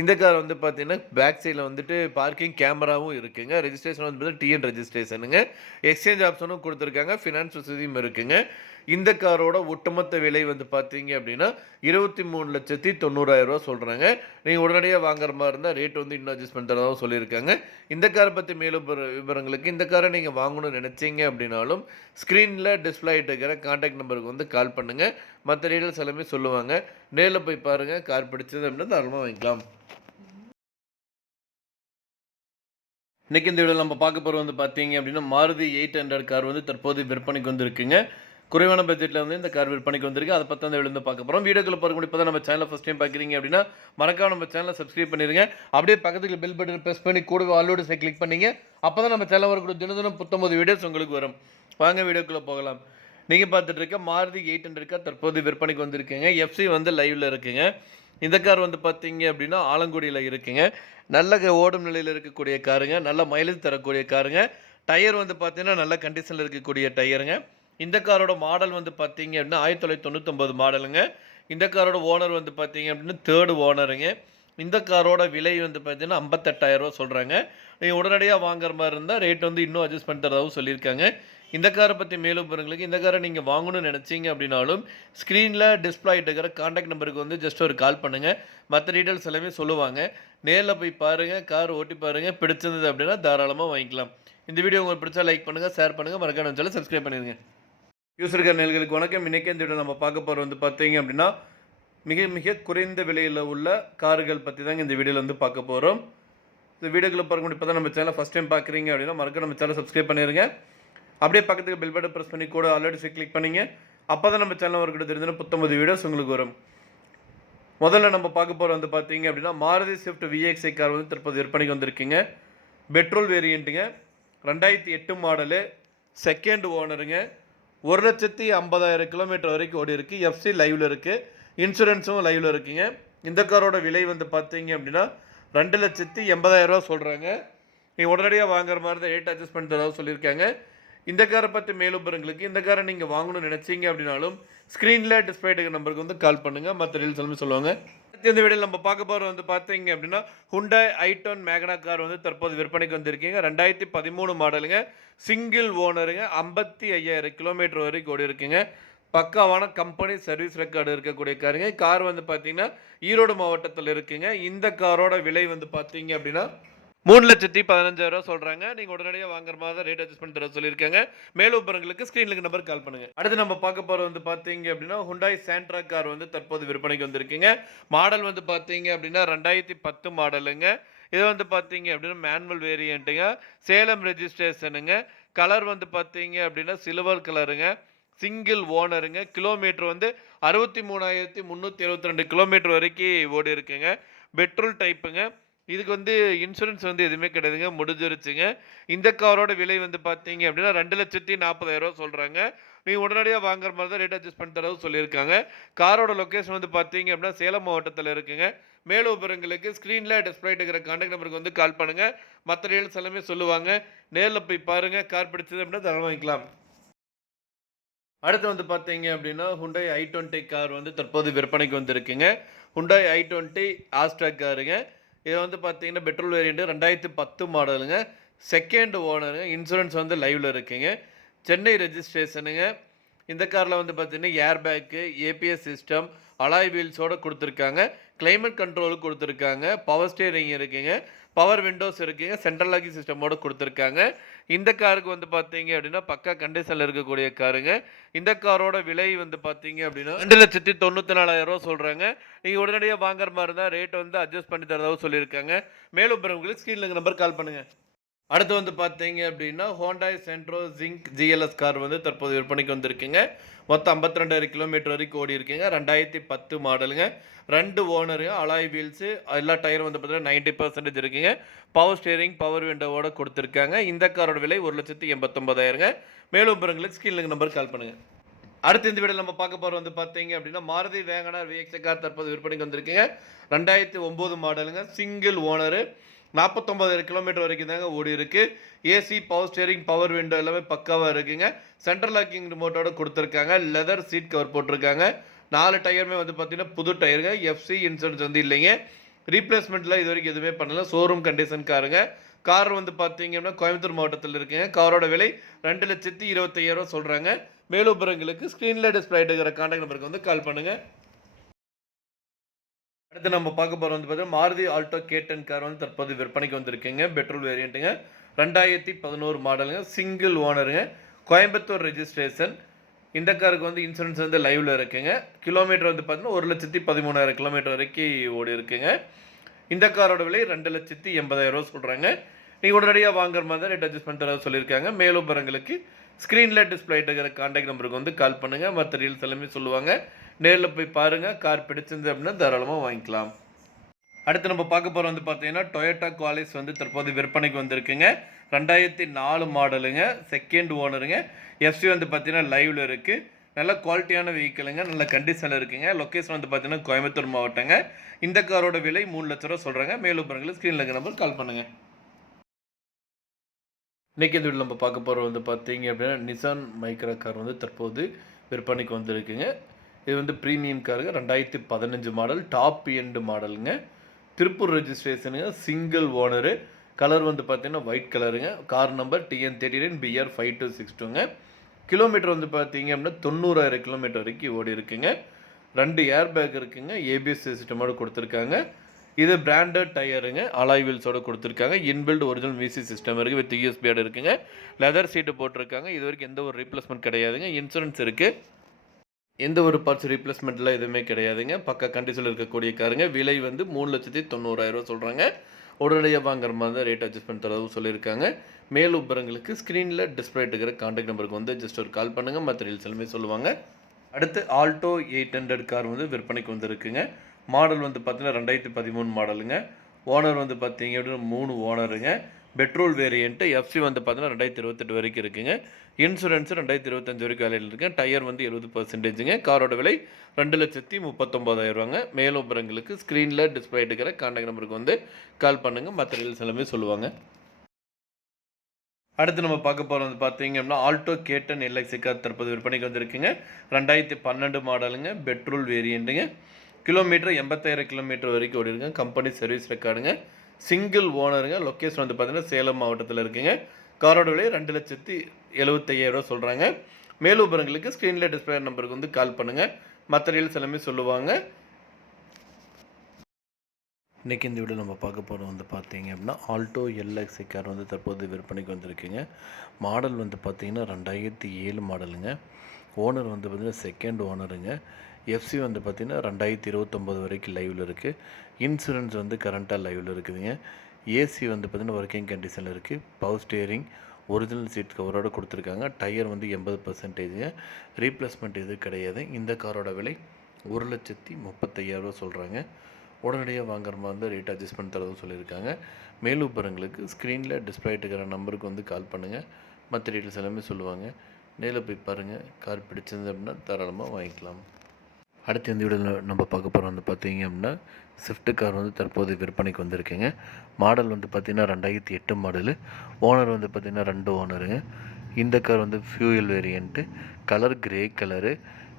இந்த கார் வந்து பார்த்தீங்கன்னா பேக் சைடில் வந்துட்டு பார்க்கிங் கேமராவும் இருக்குங்க. ரெஜிஸ்ட்ரேஷன் வந்து TN ரெஜிஸ்ட்ரேஷனுங்க. எக்ஸ்சேஞ்ச் ஆப்ஷனும் கொடுத்துருக்காங்க. ஃபினான்ஸ் வசதியும் இருக்குங்க. இந்த காரோட ஒட்டுமொத்த விலை வந்து பார்த்தீங்க அப்படின்னா 23,90,000 சொல்கிறாங்க. நீங்கள் உடனடியாக வாங்குற மாதிரி இருந்தால் ரேட் வந்து இன்னும் அட்ஜஸ்ட் பண்ணி தரதாகவும் சொல்லியிருக்காங்க. இந்த காரை பற்றி மேலும் விவரங்களுக்கு இந்த காரை நீங்கள் வாங்கணும்னு நினச்சிங்க அப்படின்னாலும் ஸ்க்ரீனில் டிஸ்பிளே ஆகிட்டு இருக்கிற கான்டாக்ட் நம்பருக்கு வந்து கால் பண்ணுங்கள். மற்ற டீட்டெயில்ஸ் எல்லாமே சொல்லுவாங்க. நேரில் போய் பாருங்கள். கார் பிடிச்சது அப்படின்னா தாராளமாக வாங்கிக்கலாம். இன்றைக்கி இந்த வீடியோவில் நம்ம பார்க்க போகிறது வந்து பார்த்தீங்க அப்படின்னா மாருதி 800 கார் வந்து தற்போது விற்பனைக்கு வந்துருக்குங்க. குறைவான பட்ஜெட்டில் வந்து இந்த கார் விற்பனைக்கு வந்திருக்கு. அதை பற்றி அந்த வீடியோ வந்து பார்க்க போகிறோம். வீடியோக்குள்ள போகிற இப்போ தான் நம்ம சேனலை ஃபஸ்ட் டைம் பார்க்குறீங்க அப்படின்னா மறக்காம நம்ம சேனலை சப்ஸ்கிரைப் பண்ணிடுங்க. அப்படியே பக்கத்துக்கு பெல் பட்டன் ப்ரெஸ் பண்ணி கூடவே ஆலோடு கிளிக் பண்ணிங்க. அப்போ தான் நம்ம சேனல் வரக்கூடிய தினம் புத்தம்பது வீடியோஸ் உங்களுக்கு வரும். வாங்க வீடியோக்குள்ளே போகலாம். நீங்கள் பார்த்துட்டு இருக்க மாருதி 800 கார் தற்போது விற்பனைக்கு வந்திருக்குங்க. எஃப்சி வந்து லைவில் இருக்குங்க. இந்த கார் வந்து பார்த்தீங்க அப்படின்னா ஆலங்குடியில் இருக்குங்க. நல்ல ஓடும் நிலையில் இருக்கக்கூடிய காருங்க. நல்ல மைலேஜ் தரக்கூடிய காருங்க. டயர் வந்து பார்த்தீங்கன்னா நல்ல கண்டிஷனில் இருக்கக்கூடிய டயருங்க. இந்த காரோட மாடல் வந்து பார்த்தீங்க அப்படின்னா 1999 மாடலுங்க. இந்த காரோட ஓனர் வந்து பார்த்தீங்க அப்படின்னா 3rd ஓனருங்க. இந்த காரோட விலை வந்து பார்த்தீங்கன்னா 58,000 சொல்கிறாங்க. நீங்கள் உடனடியாக வாங்குற மாதிரி இருந்தால் ரேட் வந்து இன்னும் அட்ஜஸ்ட் பண்ணி தரதாகவும் சொல்லியிருக்காங்க. இந்த காரை பற்றி மேலும் பாருங்களுக்கு இந்த காரை நீங்கள் வாங்கணும்னு நினச்சிங்க அப்படின்னாலும் ஸ்க்ரீனில் டிஸ்பிளே ஆகிட்டு இருக்கிற கான்டாக்ட் நம்பருக்கு வந்து ஜஸ்ட் ஒரு கால் பண்ணுங்கள். மற்ற டீட்டெயில்ஸ் எல்லாமே சொல்லுவாங்க. நேரில் போய் பாருங்கள், கார் ஓட்டி பாருங்கள். பிடிச்சிருந்தது அப்படின்னா தாராளமாக வாங்கிக்கலாம். இந்த வீடியோ உங்களுக்கு பிடிச்சா லைக் பண்ணுங்கள், ஷேர் பண்ணுங்கள், மறக்காம சேனலை சப்ஸ்கிரைப் பண்ணிடுங்க. யூசர்கள் நேயர்களுக்கு வணக்கம். இன்றைக்கி இந்த வீடியோ நம்ம பார்க்க போகிற வந்து பார்த்தீங்க அப்படின்னா மிக மிக குறைந்த விலையில் உள்ள கார்கள் பற்றி தாங்க இந்த வீடியோவில் வந்து பார்க்க போகிறோம். இந்த வீடியோக்குள்ள பார்க்க இப்போ தான் நம்ம சேனலை ஃபஸ்ட் டைம் பார்க்குறீங்க அப்படின்னா மறக்காம நம்ம சேனலை சப்ஸ்கிரைப் பண்ணிடுங்க. அப்படியே பக்கத்துக்கு பெல் பட்டன் ப்ரெஸ் பண்ணி கூட ஆல்ரெடி கிளிக் பண்ணிங்க. அப்போ தான் நம்ம சேனல் வரக்கிட்ட தெரிஞ்ச 19 வீடியோஸ் உங்களுக்கு வரும். முதல்ல நம்ம பார்க்க போகிற வந்து பார்த்தீங்க அப்படின்னா மாருதி ஸ்விஃப்ட் VXi கார் வந்து தற்போது விற்பனைக்கு வந்திருக்குங்க. பெட்ரோல் வேரியண்ட்டுங்க. 2008 மாடலு, செகண்ட் ஓனருங்க. 1,50,000 கிலோமீட்டர் வரைக்கும் ஓடி இருக்குது. எஃப்சி லைவில் இருக்குது. இன்சூரன்ஸும் லைவில் இருக்குங்க. இந்த காரோட விலை வந்து பார்த்தீங்க அப்படின்னா 2,80,000 சொல்கிறாங்க. நீங்கள் உடனடியாக வாங்குற மாதிரி தான் ரேட் அட்ஜஸ்ட் பண்ணி தரதாக சொல்லியிருக்காங்க. இந்த காரை பற்றி மேலும் பெறுங்களுக்கு இந்த காரை நீங்கள் வாங்கணும்னு நினச்சிங்க அப்படின்னாலும் ஸ்க்ரீனில் டிஸ்பிளே இருக்கிற நம்பருக்கு வந்து கால் பண்ணுங்கள். மற்ற டீல்ஸ் எல்லாமே சொல்லுவாங்க. இந்த வீடியோவில் நம்ம பார்க்க போகிற வந்து பார்த்தீங்க அப்படின்னா ஹுண்டாய் i10 மேக்னா கார் வந்து தற்போது விற்பனைக்கு வந்திருக்கீங்க. 2013 மாடலுங்க. சிங்கிள் ஓனருங்க. 55,000 கிலோமீட்டர் வரைக்கும் ஓடி இருக்குங்க. பக்காவான கம்பெனி சர்வீஸ் ரெக்கார்டு இருக்கக்கூடிய காருங்க. கார் வந்து பார்த்தீங்கன்னா ஈரோடு மாவட்டத்தில் இருக்குங்க. இந்த காரோட விலை வந்து பார்த்தீங்க அப்படின்னா 3,15,000 சொல்கிறாங்க. நீங்கள் உடனடியாக வாங்குற மாதிரி தான் ரேட் அட்ஜஸ்ட் பண்ணி தர சொல்லியிருக்காங்க. மேலும் விவரங்களுக்கு ஸ்க்ரீனுக்கு நம்பர் கால் பண்ணுங்கள். அடுத்து நம்ம பார்க்க போகிற வந்து பார்த்தீங்க அப்படின்னா ஹுண்டாய் சாண்ட்ரா கார் வந்து தற்போது விற்பனைக்கு வந்திருக்குங்க. மாடல் வந்து பார்த்தீங்க அப்படின்னா 2010 மாடலுங்க. இது வந்து பார்த்தீங்க அப்படின்னா மேனுவல் வேரியண்ட்டுங்க. சேலம் ரெஜிஸ்ட்ரேஷனுங்க. கலர் வந்து பார்த்தீங்க அப்படின்னா சில்வர் கலருங்க. சிங்கிள் ஓனருங்க. கிலோமீட்டர் வந்து 63,372 கிலோமீட்டர் வரைக்கும் ஓடி இருக்குங்க. பெட்ரோல் டைப்புங்க. இதுக்கு வந்து இன்சூரன்ஸ் வந்து எதுவுமே கிடையாதுங்க, முடிஞ்சிருச்சுங்க. இந்த காரோட விலை வந்து பார்த்தீங்க அப்படின்னா 2,40,000 சொல்கிறாங்க. நீங்கள் உடனடியாக வாங்குற மாதிரி தான் ரேட் அட்ஜஸ்ட் பண்ணி தரவும் சொல்லியிருக்காங்க. காரோட லொக்கேஷன் வந்து பார்த்தீங்க அப்படின்னா சேலம் மாவட்டத்தில் இருக்குங்க. மேலும் விவரங்களுக்கு ஸ்க்ரீனில் டிஸ்பிளே இருக்கிற கான்டாக்ட் நம்பருக்கு வந்து கால் பண்ணுங்கள். மற்ற டீல்ஸ் எல்லாமே சொல்லுவாங்க. நேரில் போய் பாருங்கள். கார் பிடிச்சது அப்படின்னா தரம் வாங்கிக்கலாம். அடுத்து வந்து பார்த்தீங்க அப்படின்னா ஹுண்டாய் i20 கார் வந்து தற்போது விற்பனைக்கு வந்திருக்குங்க. Hyundai i20 ஆஸ்ட்ரா காருங்க. இது வந்து பார்த்தீங்கன்னா பெட்ரோல் வேரியண்ட்டு 2010 மாடலுங்க. செகண்ட் ஓனருங்க. இன்சூரன்ஸ் வந்து லைவில் இருக்குங்க. சென்னை ரெஜிஸ்ட்ரேஷனுங்க. இந்த காரில் வந்து பார்த்தீங்கன்னா air bag, ABS system, alloy வீல்ஸோடு கொடுத்துருக்காங்க. கிளைமேட் கண்ட்ரோலுக்கு கொடுத்துருக்காங்க. பவர் ஸ்டேரிங் இருக்குங்க. பவர் விண்டோஸ் இருக்குங்க. சென்ட்ரல் லாக்கிங் சிஸ்டமோடு கொடுத்துருக்காங்க. இந்த காருக்கு வந்து பார்த்தீங்க அப்படின்னா பக்கா கண்டிஷனில் இருக்கக்கூடிய காருங்க. இந்த காரோட விலை வந்து பார்த்தீங்க அப்படின்னா 2,94,000 சொல்கிறாங்க. நீங்கள் உடனடியாக வாங்குற மாதிரி இருந்தால் ரேட் வந்து அட்ஜஸ்ட் பண்ணி தரதாகவும் சொல்லியிருக்காங்க. மேலும் உங்களுக்கு ஸ்க்ரீனில் நம்பர் கால் பண்ணுங்கள். அடுத்து வந்து பார்த்தீங்க அப்படின்னா Hyundai Santro zinc GLS car வந்து தற்போது விற்பனைக்கு வந்திருக்குங்க. மொத்தம் 52,000 கிலோமீட்டர் வரைக்கும் ஓடி இருக்குங்க. 2010 மாடலுங்க. 2 ஓனருங்க. அலாய் வீல்ஸு எல்லா டயரும் வந்து பார்த்தீங்கன்னா 90% இருக்குங்க. பவர் ஸ்டேரிங், பவர் விண்டோவோட கொடுத்துருக்காங்க. இந்த காரோட விலை 1,89,000. மேலும் விவரங்களுக்கு ஸ்க்ரீனுக்கு நம்பர் கால் பண்ணுங்கள். அடுத்து இந்த வீடியோ நம்ம பார்க்க போகிற வந்து பார்த்தீங்க அப்படின்னா மாருதி வேகனார் VXi கார் தற்போது விற்பனைக்கு வந்திருக்குங்க. 2009 மாடலுங்க. Single owner. 49,000 கிலோமீட்டர் வரைக்கும் தாங்க ஓடி இருக்குது. AC, power steering, power window எல்லாமே பக்காவாக இருக்குங்க. சென்ட்ரல் லாக்கிங் ரிமோட்டோட கொடுத்துருக்காங்க. லெதர் சீட் கவர் போட்டிருக்காங்க. 4 டயருமே வந்து பார்த்தீங்கன்னா புது டயருங்க. எஃப்சி இன்சூரன்ஸ் வந்து இல்லைங்க. ரீப்ளேஸ்மெண்ட்டில் இது வரைக்கும் எதுவுமே பண்ணல. Showroom condition காருங்க. கார் வந்து பார்த்தீங்க அப்படின்னா கோயம்புத்தூர் மாவட்டத்தில் இருக்குங்க. காரோட விலை 2,25,000 சொல்றாங்க. மேலும் விவரங்களுக்கு ஸ்க்ரீன்ல டிஸ்ப்ளே ஆயிட்டு இருக்கிற கான்டாக்ட் நம்பருக்கு வந்து கால் பண்ணுங்க. அடுத்து நம்ம பார்க்க போறது வந்து பார்த்தீங்கன்னா, மாருதி ஆல்டோ K10 கார் வந்து தற்போது விற்பனைக்கு வந்திருக்குங்க. பெட்ரோல் வேரியண்ட்டுங்க. 2011 மாடலுங்க. சிங்கிள் ஓனருங்க. கோயம்புத்தூர் ரெஜிஸ்ட்ரேஷன். இந்த காருக்கு வந்து இன்சூரன்ஸ் வந்து லைவ்ல இருக்குங்க. கிலோமீட்டர் வந்து பார்த்தீங்கன்னா 1,13,000 கிலோமீட்டர் வரைக்கும் ஓடி இருக்குங்க. இந்த காரோட விலை 2,80,000 சொல்றாங்க. நீங்க உடனடியா வாங்குற மாதிரி ரேட் அட்ஜஸ்ட் பண்ணி தரதா சொல்லியிருக்காங்க. மேலும் விவரங்களுக்கு ஸ்க்ரீன்ல டிஸ்ப்ளே ஆயிட்டு இருக்கிற கான்டாக்ட் நம்பருக்கு வந்து கால் பண்ணுங்க. மத்த டீடைல்ஸ் எல்லாமே சொல்லுவாங்க. நேர்ல போய் பாருங்க. கார் பிடிச்சிருந்து அப்படின்னா தாராளமா வாங்கிக்கலாம். அடுத்து நம்ம பார்க்க போறது வந்து பார்த்தீங்கன்னா, டொயோட்டா குவாலிஸ் வந்து தற்போது விற்பனைக்கு வந்திருக்குங்க. 2004 மாடலுங்க. செகண்ட் ஓனருங்க. எஃப்சி வந்து பார்த்தீங்கன்னா லைவ்ல இருக்கு. நல்ல குவாலிட்டியான வெஹிக்கிளுங்க. நல்ல கண்டிஷன்ல இருக்குங்க. லொகேஷன் வந்து பார்த்தீங்கன்னா கோயம்புத்தூர் மாவட்டங்க. இந்த காரோட விலை 3,00,000 சொல்றாங்க. மேலும் விவரங்களுக்கு ஸ்க்ரீன்ல இருக்கிற நம்பருக்கு கால் பண்ணுங்க. இன்னைக்கு இந்த வீடியோல நம்ம பார்க்க போறது வந்து பார்த்தீங்க அப்படின்னா, நிசான் மைக்ரா கார் வந்து தற்போது விற்பனைக்கு வந்திருக்குங்க. இது வந்து பிரீமியம் காருங்க. 2015 மாடல். டாப் எண்ட் மாடலுங்க. திருப்பூர் ரெஜிஸ்ட்ரேஷனுங்க. Single owner. கலர் வந்து பார்த்தீங்கன்னா ஒயிட் கலருங்க. Car number TN39BR5262ங்க. கிலோமீட்டர் வந்து பார்த்தீங்க அப்படின்னா 90,000 கிலோமீட்டர் வரைக்கும் ஓடி இருக்குங்க. 2 ஏர் பேக் இருக்குங்க. ஏபிஎஸ் சிஸ்டமோட கொடுத்துருக்காங்க. இது பிராண்டட் டயருங்க. அலாய் வீல்ஸோட கொடுத்துருக்காங்க. இன்பில்ட் ஒரிஜினல் மியூசிக் சிஸ்டம் இருக்குது. வித் யூஎஸ்பியோட இருக்குங்க. லெதர் சீட்டு போட்டிருக்காங்க. இது வரைக்கும் எந்த ஒரு ரீப்ளேஸ்மெண்ட் கிடையாதுங்க. இன்சூரன்ஸ் இருக்குது. எந்த ஒரு பார்ட்ஸ் ரீப்ளேஸ்மெண்ட்லாம் எதுவுமே கிடையாதுங்க. பக்கா கண்டிஷனில் இருக்கக்கூடிய காருங்க. விலை வந்து 3,90,000 சொல்கிறாங்க. உடனடியாக வாங்குற மாதிரி தான் ரேட் அட்ஜஸ்ட் பண்ணி தரவும் சொல்லியிருக்காங்க. மேலும் விவரங்களுக்கு ஸ்க்ரீனில் டிஸ்பிளே இருக்கிற கான்டாக்ட் நம்பருக்கு வந்து ஜஸ்ட் ஒரு கால் பண்ணுங்கள். மற்ற டீல்ஸ் எல்லாமே சொல்லுவாங்க. அடுத்து ஆல்டோ 800 கார் வந்து விற்பனைக்கு வந்திருக்குங்க. மாடல் வந்து பார்த்தீங்கன்னா 2013 மாடலுங்க. ஓனர் வந்து பார்த்தீங்க அப்படின்னா 3 ஓனருங்க. Petrol variant. எஃப்சி வந்து பார்த்தீங்கன்னா 2028 வரைக்கும் இருக்குங்க. இன்சூரன்ஸ் 2025 வரைக்கும் வேலையில் இருக்குங்க. டயர் வந்து 70%ங்க. காரோட விலை 2,39,000 மேலும் விவரங்களுக்கு ஸ்க்ரீனில் டிஸ்பிளே இருக்கிற கான்டாக்ட் நம்பருக்கு வந்து கால் பண்ணுங்கள். மற்ற டீல்ஸ் எல்லாமே சொல்லுவாங்க. அடுத்து நம்ம பார்க்க போகிறது வந்து பார்த்தீங்க அப்படின்னா, ஆல்டோ K10 எல்எக்ஸி கார் தற்போது விற்பனைக்கு வந்திருக்குங்க. 2012 மாடலுங்க. பெட்ரோல் வேரியண்ட்டுங்க. கிலோமீட்டர் 80,000 கிலோமீட்டர் வரைக்கும் ஓடிருங்க. கம்பெனி சர்வீஸ் ரெக்கார்டுங்க. சிங்கிள் ஓனருங்க. லொக்கேஷன் வந்து பார்த்தீங்கன்னா சேலம் மாவட்டத்தில் இருக்குங்க. காரோட விலை 2,75,000 சொல்கிறாங்க. மேலும் விவரங்களுக்கு ஸ்க்ரீனில் டிஸ்பிளே நம்பருக்கு வந்து கால் பண்ணுங்கள். மற்ற டீல்ஸ் எல்லாமே சொல்லுவாங்க. இன்றைக்கி இந்த வீடியோ நம்ம பார்க்க போகிறது வந்து பார்த்தீங்க அப்படின்னா, ஆல்டோ எல்எக்ஸி கார் வந்து தற்போது விற்பனைக்கு வந்திருக்குங்க. மாடல் வந்து பார்த்தீங்கன்னா 2007 மாடலுங்க. ஓனர் வந்து பார்த்தீங்கன்னா செகண்ட் ஓனருங்க. எஃப்சி வந்து பார்த்தீங்கன்னா 2029 வரைக்கும் லைவில் இருக்குது. இன்சூரன்ஸ் வந்து கரண்ட்டாக லைவில் இருக்குதுங்க. ஏசி வந்து பார்த்தீங்கன்னா ஒர்க்கிங் கண்டிஷனில் இருக்குது. பவர் ஸ்டியரிங் ஒரிஜினல் சீட் கவரோடு கொடுத்துருக்காங்க. டயர் வந்து 80%ங்க. ரீப்ளேஸ்மெண்ட் எதுவும் கிடையாது. இந்த காரோட விலை 1,35,000 சொல்கிறாங்க. உடனடியாக வாங்குற மாதிரி இருந்தால் ரேட் அட்ஜஸ்ட் பண்ணி தரதும் சொல்லியிருக்காங்க. மேலும் விவரங்களுக்கு ஸ்க்ரீனில் டிஸ்பிளே ஆகிட்டுக்கிற நம்பருக்கு வந்து கால் பண்ணுங்கள். மற்ற டீட்டெயில்ஸ் எல்லாமே சொல்லுவாங்க. நேரில் போய் பாருங்கள். கார் பிடிச்சிருந்து அப்படின்னா தாராளமாக வாங்கிக்கலாம். அடுத்து இந்த வீடியோவில் நம்ம பார்க்க போகிறோம் வந்து பார்த்தீங்க அப்படின்னா, ஸ்விஃப்ட் கார் வந்து தற்போது விற்பனைக்கு வந்திருக்குங்க. மாடல் வந்து பார்த்திங்கன்னா 2008 மாடலு. ஓனர் வந்து பார்த்திங்கன்னா 2 ஓனருங்க. இந்த கார் வந்து fuel variant. Colour grey colour.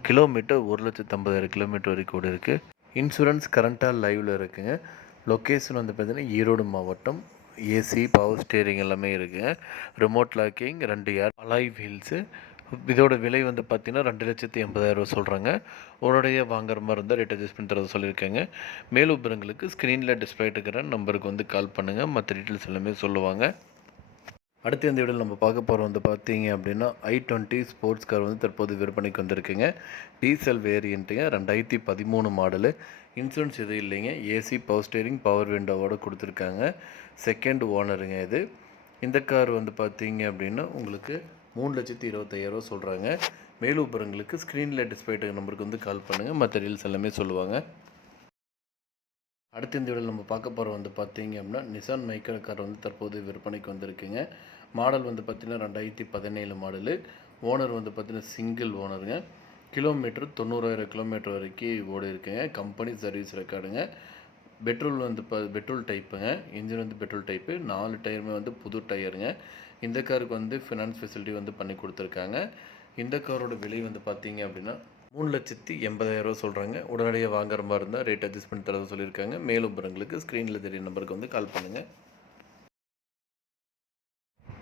Kilometre 1,50,000 kilometre வரைக்கும் கூட இருக்குது. இன்சூரன்ஸ் கரண்ட்டாக லைவில் இருக்குங்க. லொக்கேஷன் வந்து பார்த்திங்கன்னா ஈரோடு மாவட்டம். ஏசி பவர் ஸ்டேரிங் எல்லாமே இருக்குங்க. ரிமோட் லாக்கிங் 2 ஏர் அலாய் வீல்ஸு. இதோட விலை வந்து பார்த்திங்கன்னா 2,80,000 சொல்கிறாங்க. உடனடியாக வாங்குற மாதிரி இருந்தால் ரேட் அட்ஜஸ்ட் பண்ணி தரது சொல்லியிருக்காங்க. மேலும் விவரங்களுக்கு ஸ்க்ரீனில் டிஸ்பிளே இருக்கிற நம்பருக்கு வந்து கால் பண்ணுங்கள். மற்ற டீட்டெயில்ஸ் எல்லாமே சொல்லுவாங்க. அடுத்து இந்த வீடியோவில் நம்ம பார்க்க போகிறோம் வந்து பார்த்தீங்க அப்படின்னா, i20 ஸ்போர்ட்ஸ் கார் வந்து தற்போது விற்பனைக்கு வந்திருக்குங்க. டீசல் வேரியண்ட்டுங்க. 2013 மாடலு. இன்சூரன்ஸ் எதுவும் இல்லைங்க. ஏசி பவர் ஸ்டேரிங் பவர் விண்டோவோடு கொடுத்துருக்காங்க. செகண்ட் ஓனருங்க இது. இந்த கார் வந்து பார்த்தீங்க அப்படின்னா உங்களுக்கு 3,25,000 சொல்கிறாங்க. மேலும் விவரங்களுக்கு ஸ்க்ரீனில் டிஸ்பிளே நம்பருக்கு வந்து கால் பண்ணுங்கள். மற்ற டீல்ஸ் எல்லாமே சொல்லுவாங்க. அடுத்து இந்த வீடியோவில் நம்ம பார்க்க போகிற வந்து பார்த்தீங்க அப்படின்னா, நிசான் மைக்ரா கார் வந்து தற்போது விற்பனைக்கு வந்திருக்குங்க. மாடல் வந்து பார்த்திங்கன்னா 2017 மாடலு. ஓனர் வந்து பார்த்திங்கன்னா சிங்கிள் ஓனருங்க. கிலோமீட்டர் 90,000 கிலோமீட்டர் வரைக்கும் ஓடி இருக்குங்க. கம்பெனி சர்வீஸ் ரெக்கார்டுங்க. பெட்ரோல் வந்து பெட்ரோல் டைப்புங்க. இன்ஜின் வந்து பெட்ரோல் டைப்பு. 4 டயருமே வந்து புது டயருங்க. இந்த காருக்கு வந்து ஃபினான்ஸ் ஃபெசிலிட்டி வந்து பண்ணி கொடுத்துருக்காங்க. இந்த காரோட விலை வந்து பார்த்தீங்க அப்படின்னா 3,80,000 சொல்கிறாங்க. உடனடியாக வாங்குற மாதிரி இருந்தால் ரேட் அட்ஜஸ்ட் பண்ணி தரது சொல்லியிருக்காங்க. மேலும் விவரங்களுக்கு ஸ்க்ரீனில் தெரிய நம்பருக்கு வந்து கால் பண்ணுங்கள்.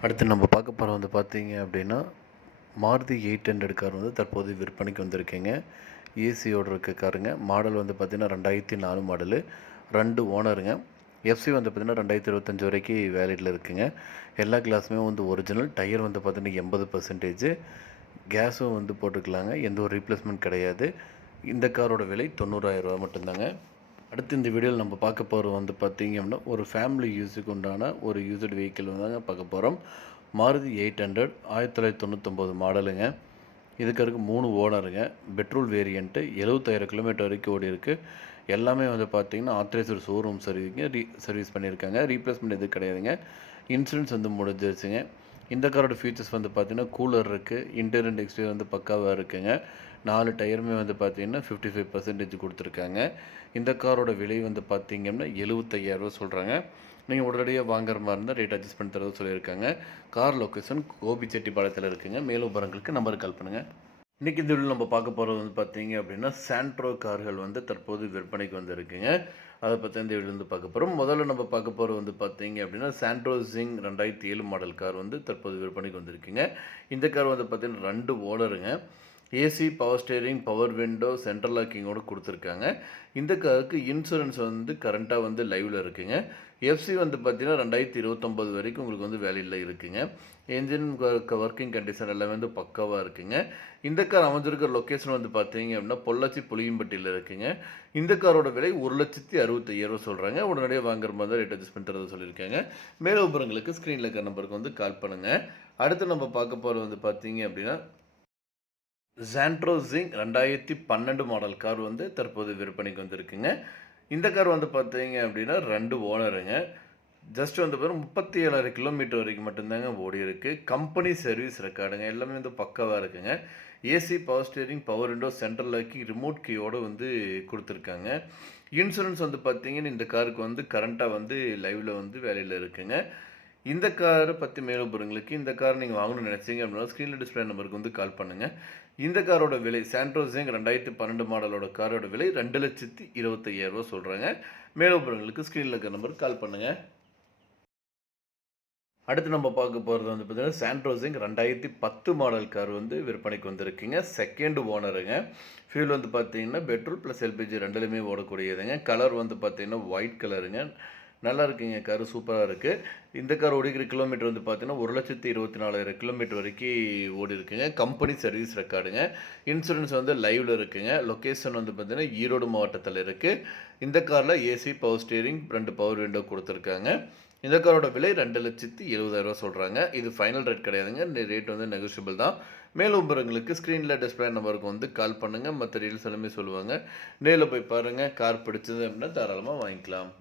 அடுத்து நம்ம பார்க்க போகிற வந்து பார்த்தீங்க அப்படின்னா மாருதி 800 கார் வந்து தற்போது விற்பனைக்கு வந்திருக்கீங்க. ஏசியோடு இருக்க காருங்க. மாடல் வந்து பார்த்திங்கன்னா 2004 மாடலு, 2 ஓனருங்க. எஃப்சி வந்து பார்த்திங்கன்னா 2025 வரைக்கும் வேலிடில் இருக்குங்க. எல்லா கிளாஸுமே வந்து ஒரிஜினல். டயர் வந்து பார்த்திங்கன்னா 80%. கேஸும் வந்து போட்டுக்கலாங்க. எந்த ஒரு ரீப்ளேஸ்மெண்ட் கிடையாது. இந்த காரோட விலை 90,000 ரூபா மட்டும்தாங்க. அடுத்து இந்த வீடியோவில் நம்ம பார்க்க போகிறது வந்து பார்த்திங்க அப்படின்னா ஒரு ஃபேமிலி யூஸுக்கு உண்டான ஒரு யூஸ்டு வெஹிக்கிள் தாங்க பார்க்க போகிறோம். மாருதி 800 1999 மாடலுங்க. இதுக்கு 3 ஓனருங்க. பெட்ரோல் வேரியண்ட்டு 75,000 கிலோமீட்டர் வரைக்கும் ஓடி இருக்குது. எல்லாமே வந்து பார்த்திங்கன்னா ஆத்தரைஸ்டு ஷோரூம் சர்வீஸ் பண்ணியிருக்காங்க. ரீப்ளேஸ்மெண்ட் எதுவும் கிடையாதுங்க. இன்சூரன்ஸ் வந்து முடிஞ்சிருச்சுங்க. இந்த காரோட ஃபீச்சர்ஸ் வந்து பார்த்திங்கன்னா கூலர் இருக்குது. இன்டீரியர் அண்ட் எக்ஸ்டீரியர் வந்து பக்காவாக இருக்குங்க. 4 டயருமே வந்து பார்த்திங்கன்னா 55% கொடுத்துருக்காங்க. இந்த காரோட விலை வந்து பார்த்திங்கன்னா 75,000 ரூபா சொல்கிறாங்க. நீங்கள் உடனடியாக வாங்குற மாதிரி இருந்தால் ரேட் அட்ஜஸ்ட் பண்ணி தரது சொல்லியிருக்காங்க. கார் லொக்கேஷன் கோபிச்செட்டிப்பாளையத்தில் இருக்குங்க. மேலும் விவரங்களுக்கு நம்பருக்கு கால் பண்ணுங்கள். இன்றைக்கி இந்த வீடியோவில் நம்ம பார்க்க போகிறது வந்து பார்த்திங்க அப்படின்னா சாண்ட்ரோ கார்கள் வந்து தற்போது விற்பனைக்கு வந்துருக்குங்க. அதை பற்றி இந்த வீடியோ வந்து பார்க்க போகிறோம். முதல்ல நம்ம பார்க்க போகிறது வந்து பார்த்திங்க அப்படின்னா சாண்ட்ரோ ஜிங் 2007 மாடல் கார் வந்து தற்போது விற்பனைக்கு வந்திருக்குங்க. இந்த கார் வந்து பார்த்திங்கன்னா 2 ஓனருங்க. AC, power steering, power window, central லாக்கிங்கோடு கொடுத்துருக்காங்க. இந்த காருக்கு இன்சூரன்ஸ் வந்து கரண்ட்டாக வந்து லைவில் இருக்குங்க. எஃப்சி வந்து பார்த்திங்கன்னா 2029 வரைக்கும் உங்களுக்கு வந்து வேலிடில் இருக்குங்க. என்ஜின் ஒர்க்கிங் கண்டிஷன் எல்லாமே வந்து பக்காவாக இருக்குங்க. இந்த கார் அமைஞ்சிருக்கிற லொக்கேஷன் வந்து பார்த்தீங்க அப்படின்னா பொள்ளாச்சி புளியம்பட்டியில் இருக்குங்க. இந்த காரோட விலை 1,65,000 சொல்கிறாங்க. உடனடியாக வாங்குற மாதிரி ரேட் அட்ஜஸ்ட் பண்ணி தரது சொல்லியிருக்காங்க. மேலும் விவரங்களுக்கு ஸ்க்ரீனில் இருக்கிற நம்பருக்கு வந்து கால் பண்ணுங்கள். அடுத்து நம்ம பார்க்க போகிறது வந்து பார்த்தீங்க அப்படின்னா சாண்ட்ரோ ஜிங் 2012 மாடல் கார் வந்து தற்போது விற்பனைக்கு வந்திருக்குங்க. இந்த கார் வந்து பார்த்தீங்க அப்படின்னா 2 ஓனருங்க. ஜஸ்ட் வந்து பார்த்தீங்கன்னா 37,000 கிலோமீட்டர் வரைக்கும் மட்டும்தாங்க ஓடி இருக்குது. கம்பெனி சர்வீஸ் ரெக்கார்டுங்க. எல்லாமே வந்து பக்காவாக இருக்குங்க. AC, power steering, power window, central locking, remote கீயோடு வந்து கொடுத்துருக்காங்க. இன்சூரன்ஸ் வந்து பார்த்தீங்கன்னா இந்த காருக்கு வந்து கரண்ட்டாக வந்து லைவில் வந்து வேலையில் இருக்குங்க. இந்த காரை பற்றி மேலும் விவரங்களுக்கு இந்த கார் நீங்கள் வாங்கணும்னு நினச்சிங்க அப்படின்னா ஸ்க்ரீனில் டிஸ்பிளே நம்பருக்கு வந்து கால் பண்ணுங்கள். இந்த காரோட விலை சாண்ட்ரோ ஜிங் 2012 மாடலோட காரோட விலை 2,25,000 ரூபா சொல்கிறாங்க. மேலும் விவரங்களுக்கு ஸ்க்ரீனில் இருக்கிற நம்பருக்கு கால் பண்ணுங்கள். அடுத்து நம்ம பார்க்க போகிறது வந்து பார்த்திங்கன்னா சாண்ட்ரோ ஜிங் 2010 மாடல் கார் வந்து விற்பனைக்கு வந்திருக்குங்க. செகண்ட் ஓனருங்க. ஃபியூல் வந்து பார்த்தீங்கன்னா பெட்ரோல் ப்ளஸ் எல்பிஜி ரெண்டுலையுமே ஓடக்கூடியதுங்க. கலர் வந்து பார்த்திங்கன்னா ஒயிட் கலருங்க. நல்லா இருக்குங்க. காரு சூப்பராக இருக்குது. இந்த கார் ஓடிக்கிற கிலோமீட்டர் வந்து பார்த்தீங்கன்னா 1,24,000 கிலோமீட்டர் வரைக்கும் ஓடி இருக்குங்க. Company service ரெக்கார்டுங்க. இன்சூரன்ஸ் வந்து லைவில் இருக்குங்க. லொக்கேஷன் வந்து பார்த்தீங்கன்னா ஈரோடு மாவட்டத்தில் இருக்குது. இந்த காரில் AC, power steering, 2 power window கொடுத்துருக்காங்க. இந்த காரோட விலை 2,70,000 ரூபா சொல்கிறாங்க. இது ஃபைனல் ரேட் கிடையாதுங்க. இந்த ரேட் வந்து நெகோஷியபிள் தான். மேலும் விவரங்களுக்கு ஸ்க்ரீனில் டிஸ்பிளே நம்பருக்கு வந்து கால் பண்ணுங்கள். மற்ற டீல்ஸ் எல்லாமே சொல்லுவாங்க. நேரில் போய் பாருங்கள். கார் பிடிச்சது அப்படின்னா தாராளமாக வாங்கிக்கலாம்.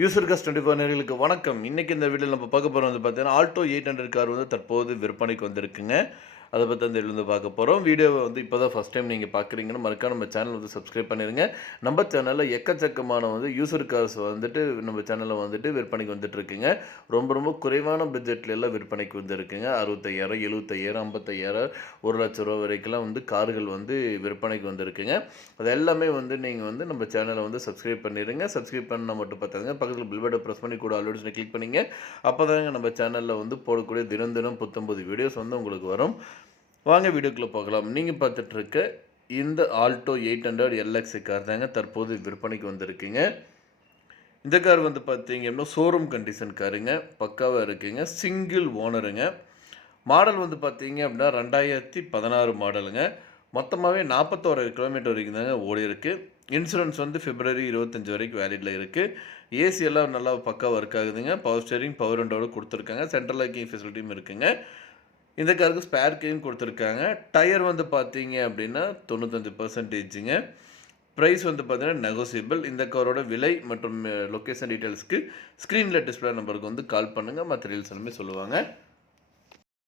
யூசர் காஸ்ட் 24 நேயர்களுக்கு வணக்கம். இன்றைக்கி இந்த வீடியோவில் நம்ம பார்க்க போகிறது வந்து பார்த்தீங்கன்னா ஆல்டோ 800 கார் வந்து தற்போது விற்பனைக்கு வந்திருக்குங்க. அதை பற்றி அந்த வந்து பார்க்க போகிறோம். வீடியோவை வந்து இப்போ தான் ஃபஸ்ட் டைம் நீங்கள் பார்க்குறீங்கன்னா மறக்காம நம்ம சேனல் வந்து சப்ஸ்கிரைப் பண்ணிடுங்க. நம்ம சேனலில் எக்கச்சக்கமான வந்து யூசர் கார்ஸ் வந்துட்டு நம்ம சேனலில் வந்துட்டு விற்பனைக்கு வந்துட்டுருக்குங்க. ரொம்ப குறைவான பட்ஜெட்டில் எல்லாம் விற்பனைக்கு வந்துருக்குங்க. 65,000, 75,000, 55,000, 1,00,000 ரூபா வரைக்கும்லாம் வந்து கார்கள் வந்து விற்பனைக்கு வந்திருக்குங்க. அது எல்லாமே வந்து நீங்கள் வந்து நம்ம சேனலை வந்து சப்ஸ்கிரைப் பண்ணிடுங்க. சப்ஸ்கிரைப் பண்ணால் மட்டும் பார்த்தாங்க. பக்கத்தில் பில் பட்டனை ப்ரெஸ் பண்ணி கூட ஆல்ரெடி கிளிக் பண்ணிங்க. அப்போ தாங்க நம்ம சேனலில் வந்து போடக்கூடிய தினம் புத்தம்பது வீடியோஸ் வந்து உங்களுக்கு வரும். வாங்க வீடியோக்குள்ளே போகலாம். நீங்கள் பார்த்துட்ருக்க இந்த ஆல்டோ 800 எல்எக்ஸ் கார் தாங்க தற்போது விற்பனைக்கு வந்திருக்குங்க. இந்த கார் வந்து பார்த்தீங்க அப்படின்னா ஷோரூம் கண்டிஷன் காருங்க. பக்காவாக இருக்குங்க. சிங்கிள் ஓனருங்க. மாடல் வந்து பார்த்தீங்க அப்படின்னா 2016 மாடலுங்க. மொத்தமாகவே 41,000 கிலோமீட்டர் வரைக்கும் தாங்க ஓடி இருக்குது. இன்சூரன்ஸ் வந்து February 25 வரைக்கும் வேலிடில் இருக்குது. ஏசி எல்லாம் நல்லா பக்காவாக ஒர்க் ஆகுதுங்க. பவர் ஸ்டேரிங், பவர் விண்டோட கொடுத்துருக்காங்க. சென்ட்ரல் லாக்கிங் ஃபெசிலிட்டியும் இருக்குங்க. இந்த காருக்கு ஸ்பேர் கீயும் கொடுத்துருக்காங்க. டயர் வந்து பார்த்தீங்க அப்படின்னா 95%ங்க. ப்ரைஸ் வந்து பார்த்தீங்கன்னா நெகோசியபிள். இந்த காரோட விலை மற்றும் லொக்கேஷன் டீட்டெயில்ஸ்க்கு ஸ்க்ரீனில் டிஸ்பிளே நம்பருக்கு வந்து கால் பண்ணுங்கள். மற்ற டீல்ஸ் எல்லாமே சொல்லுவாங்க.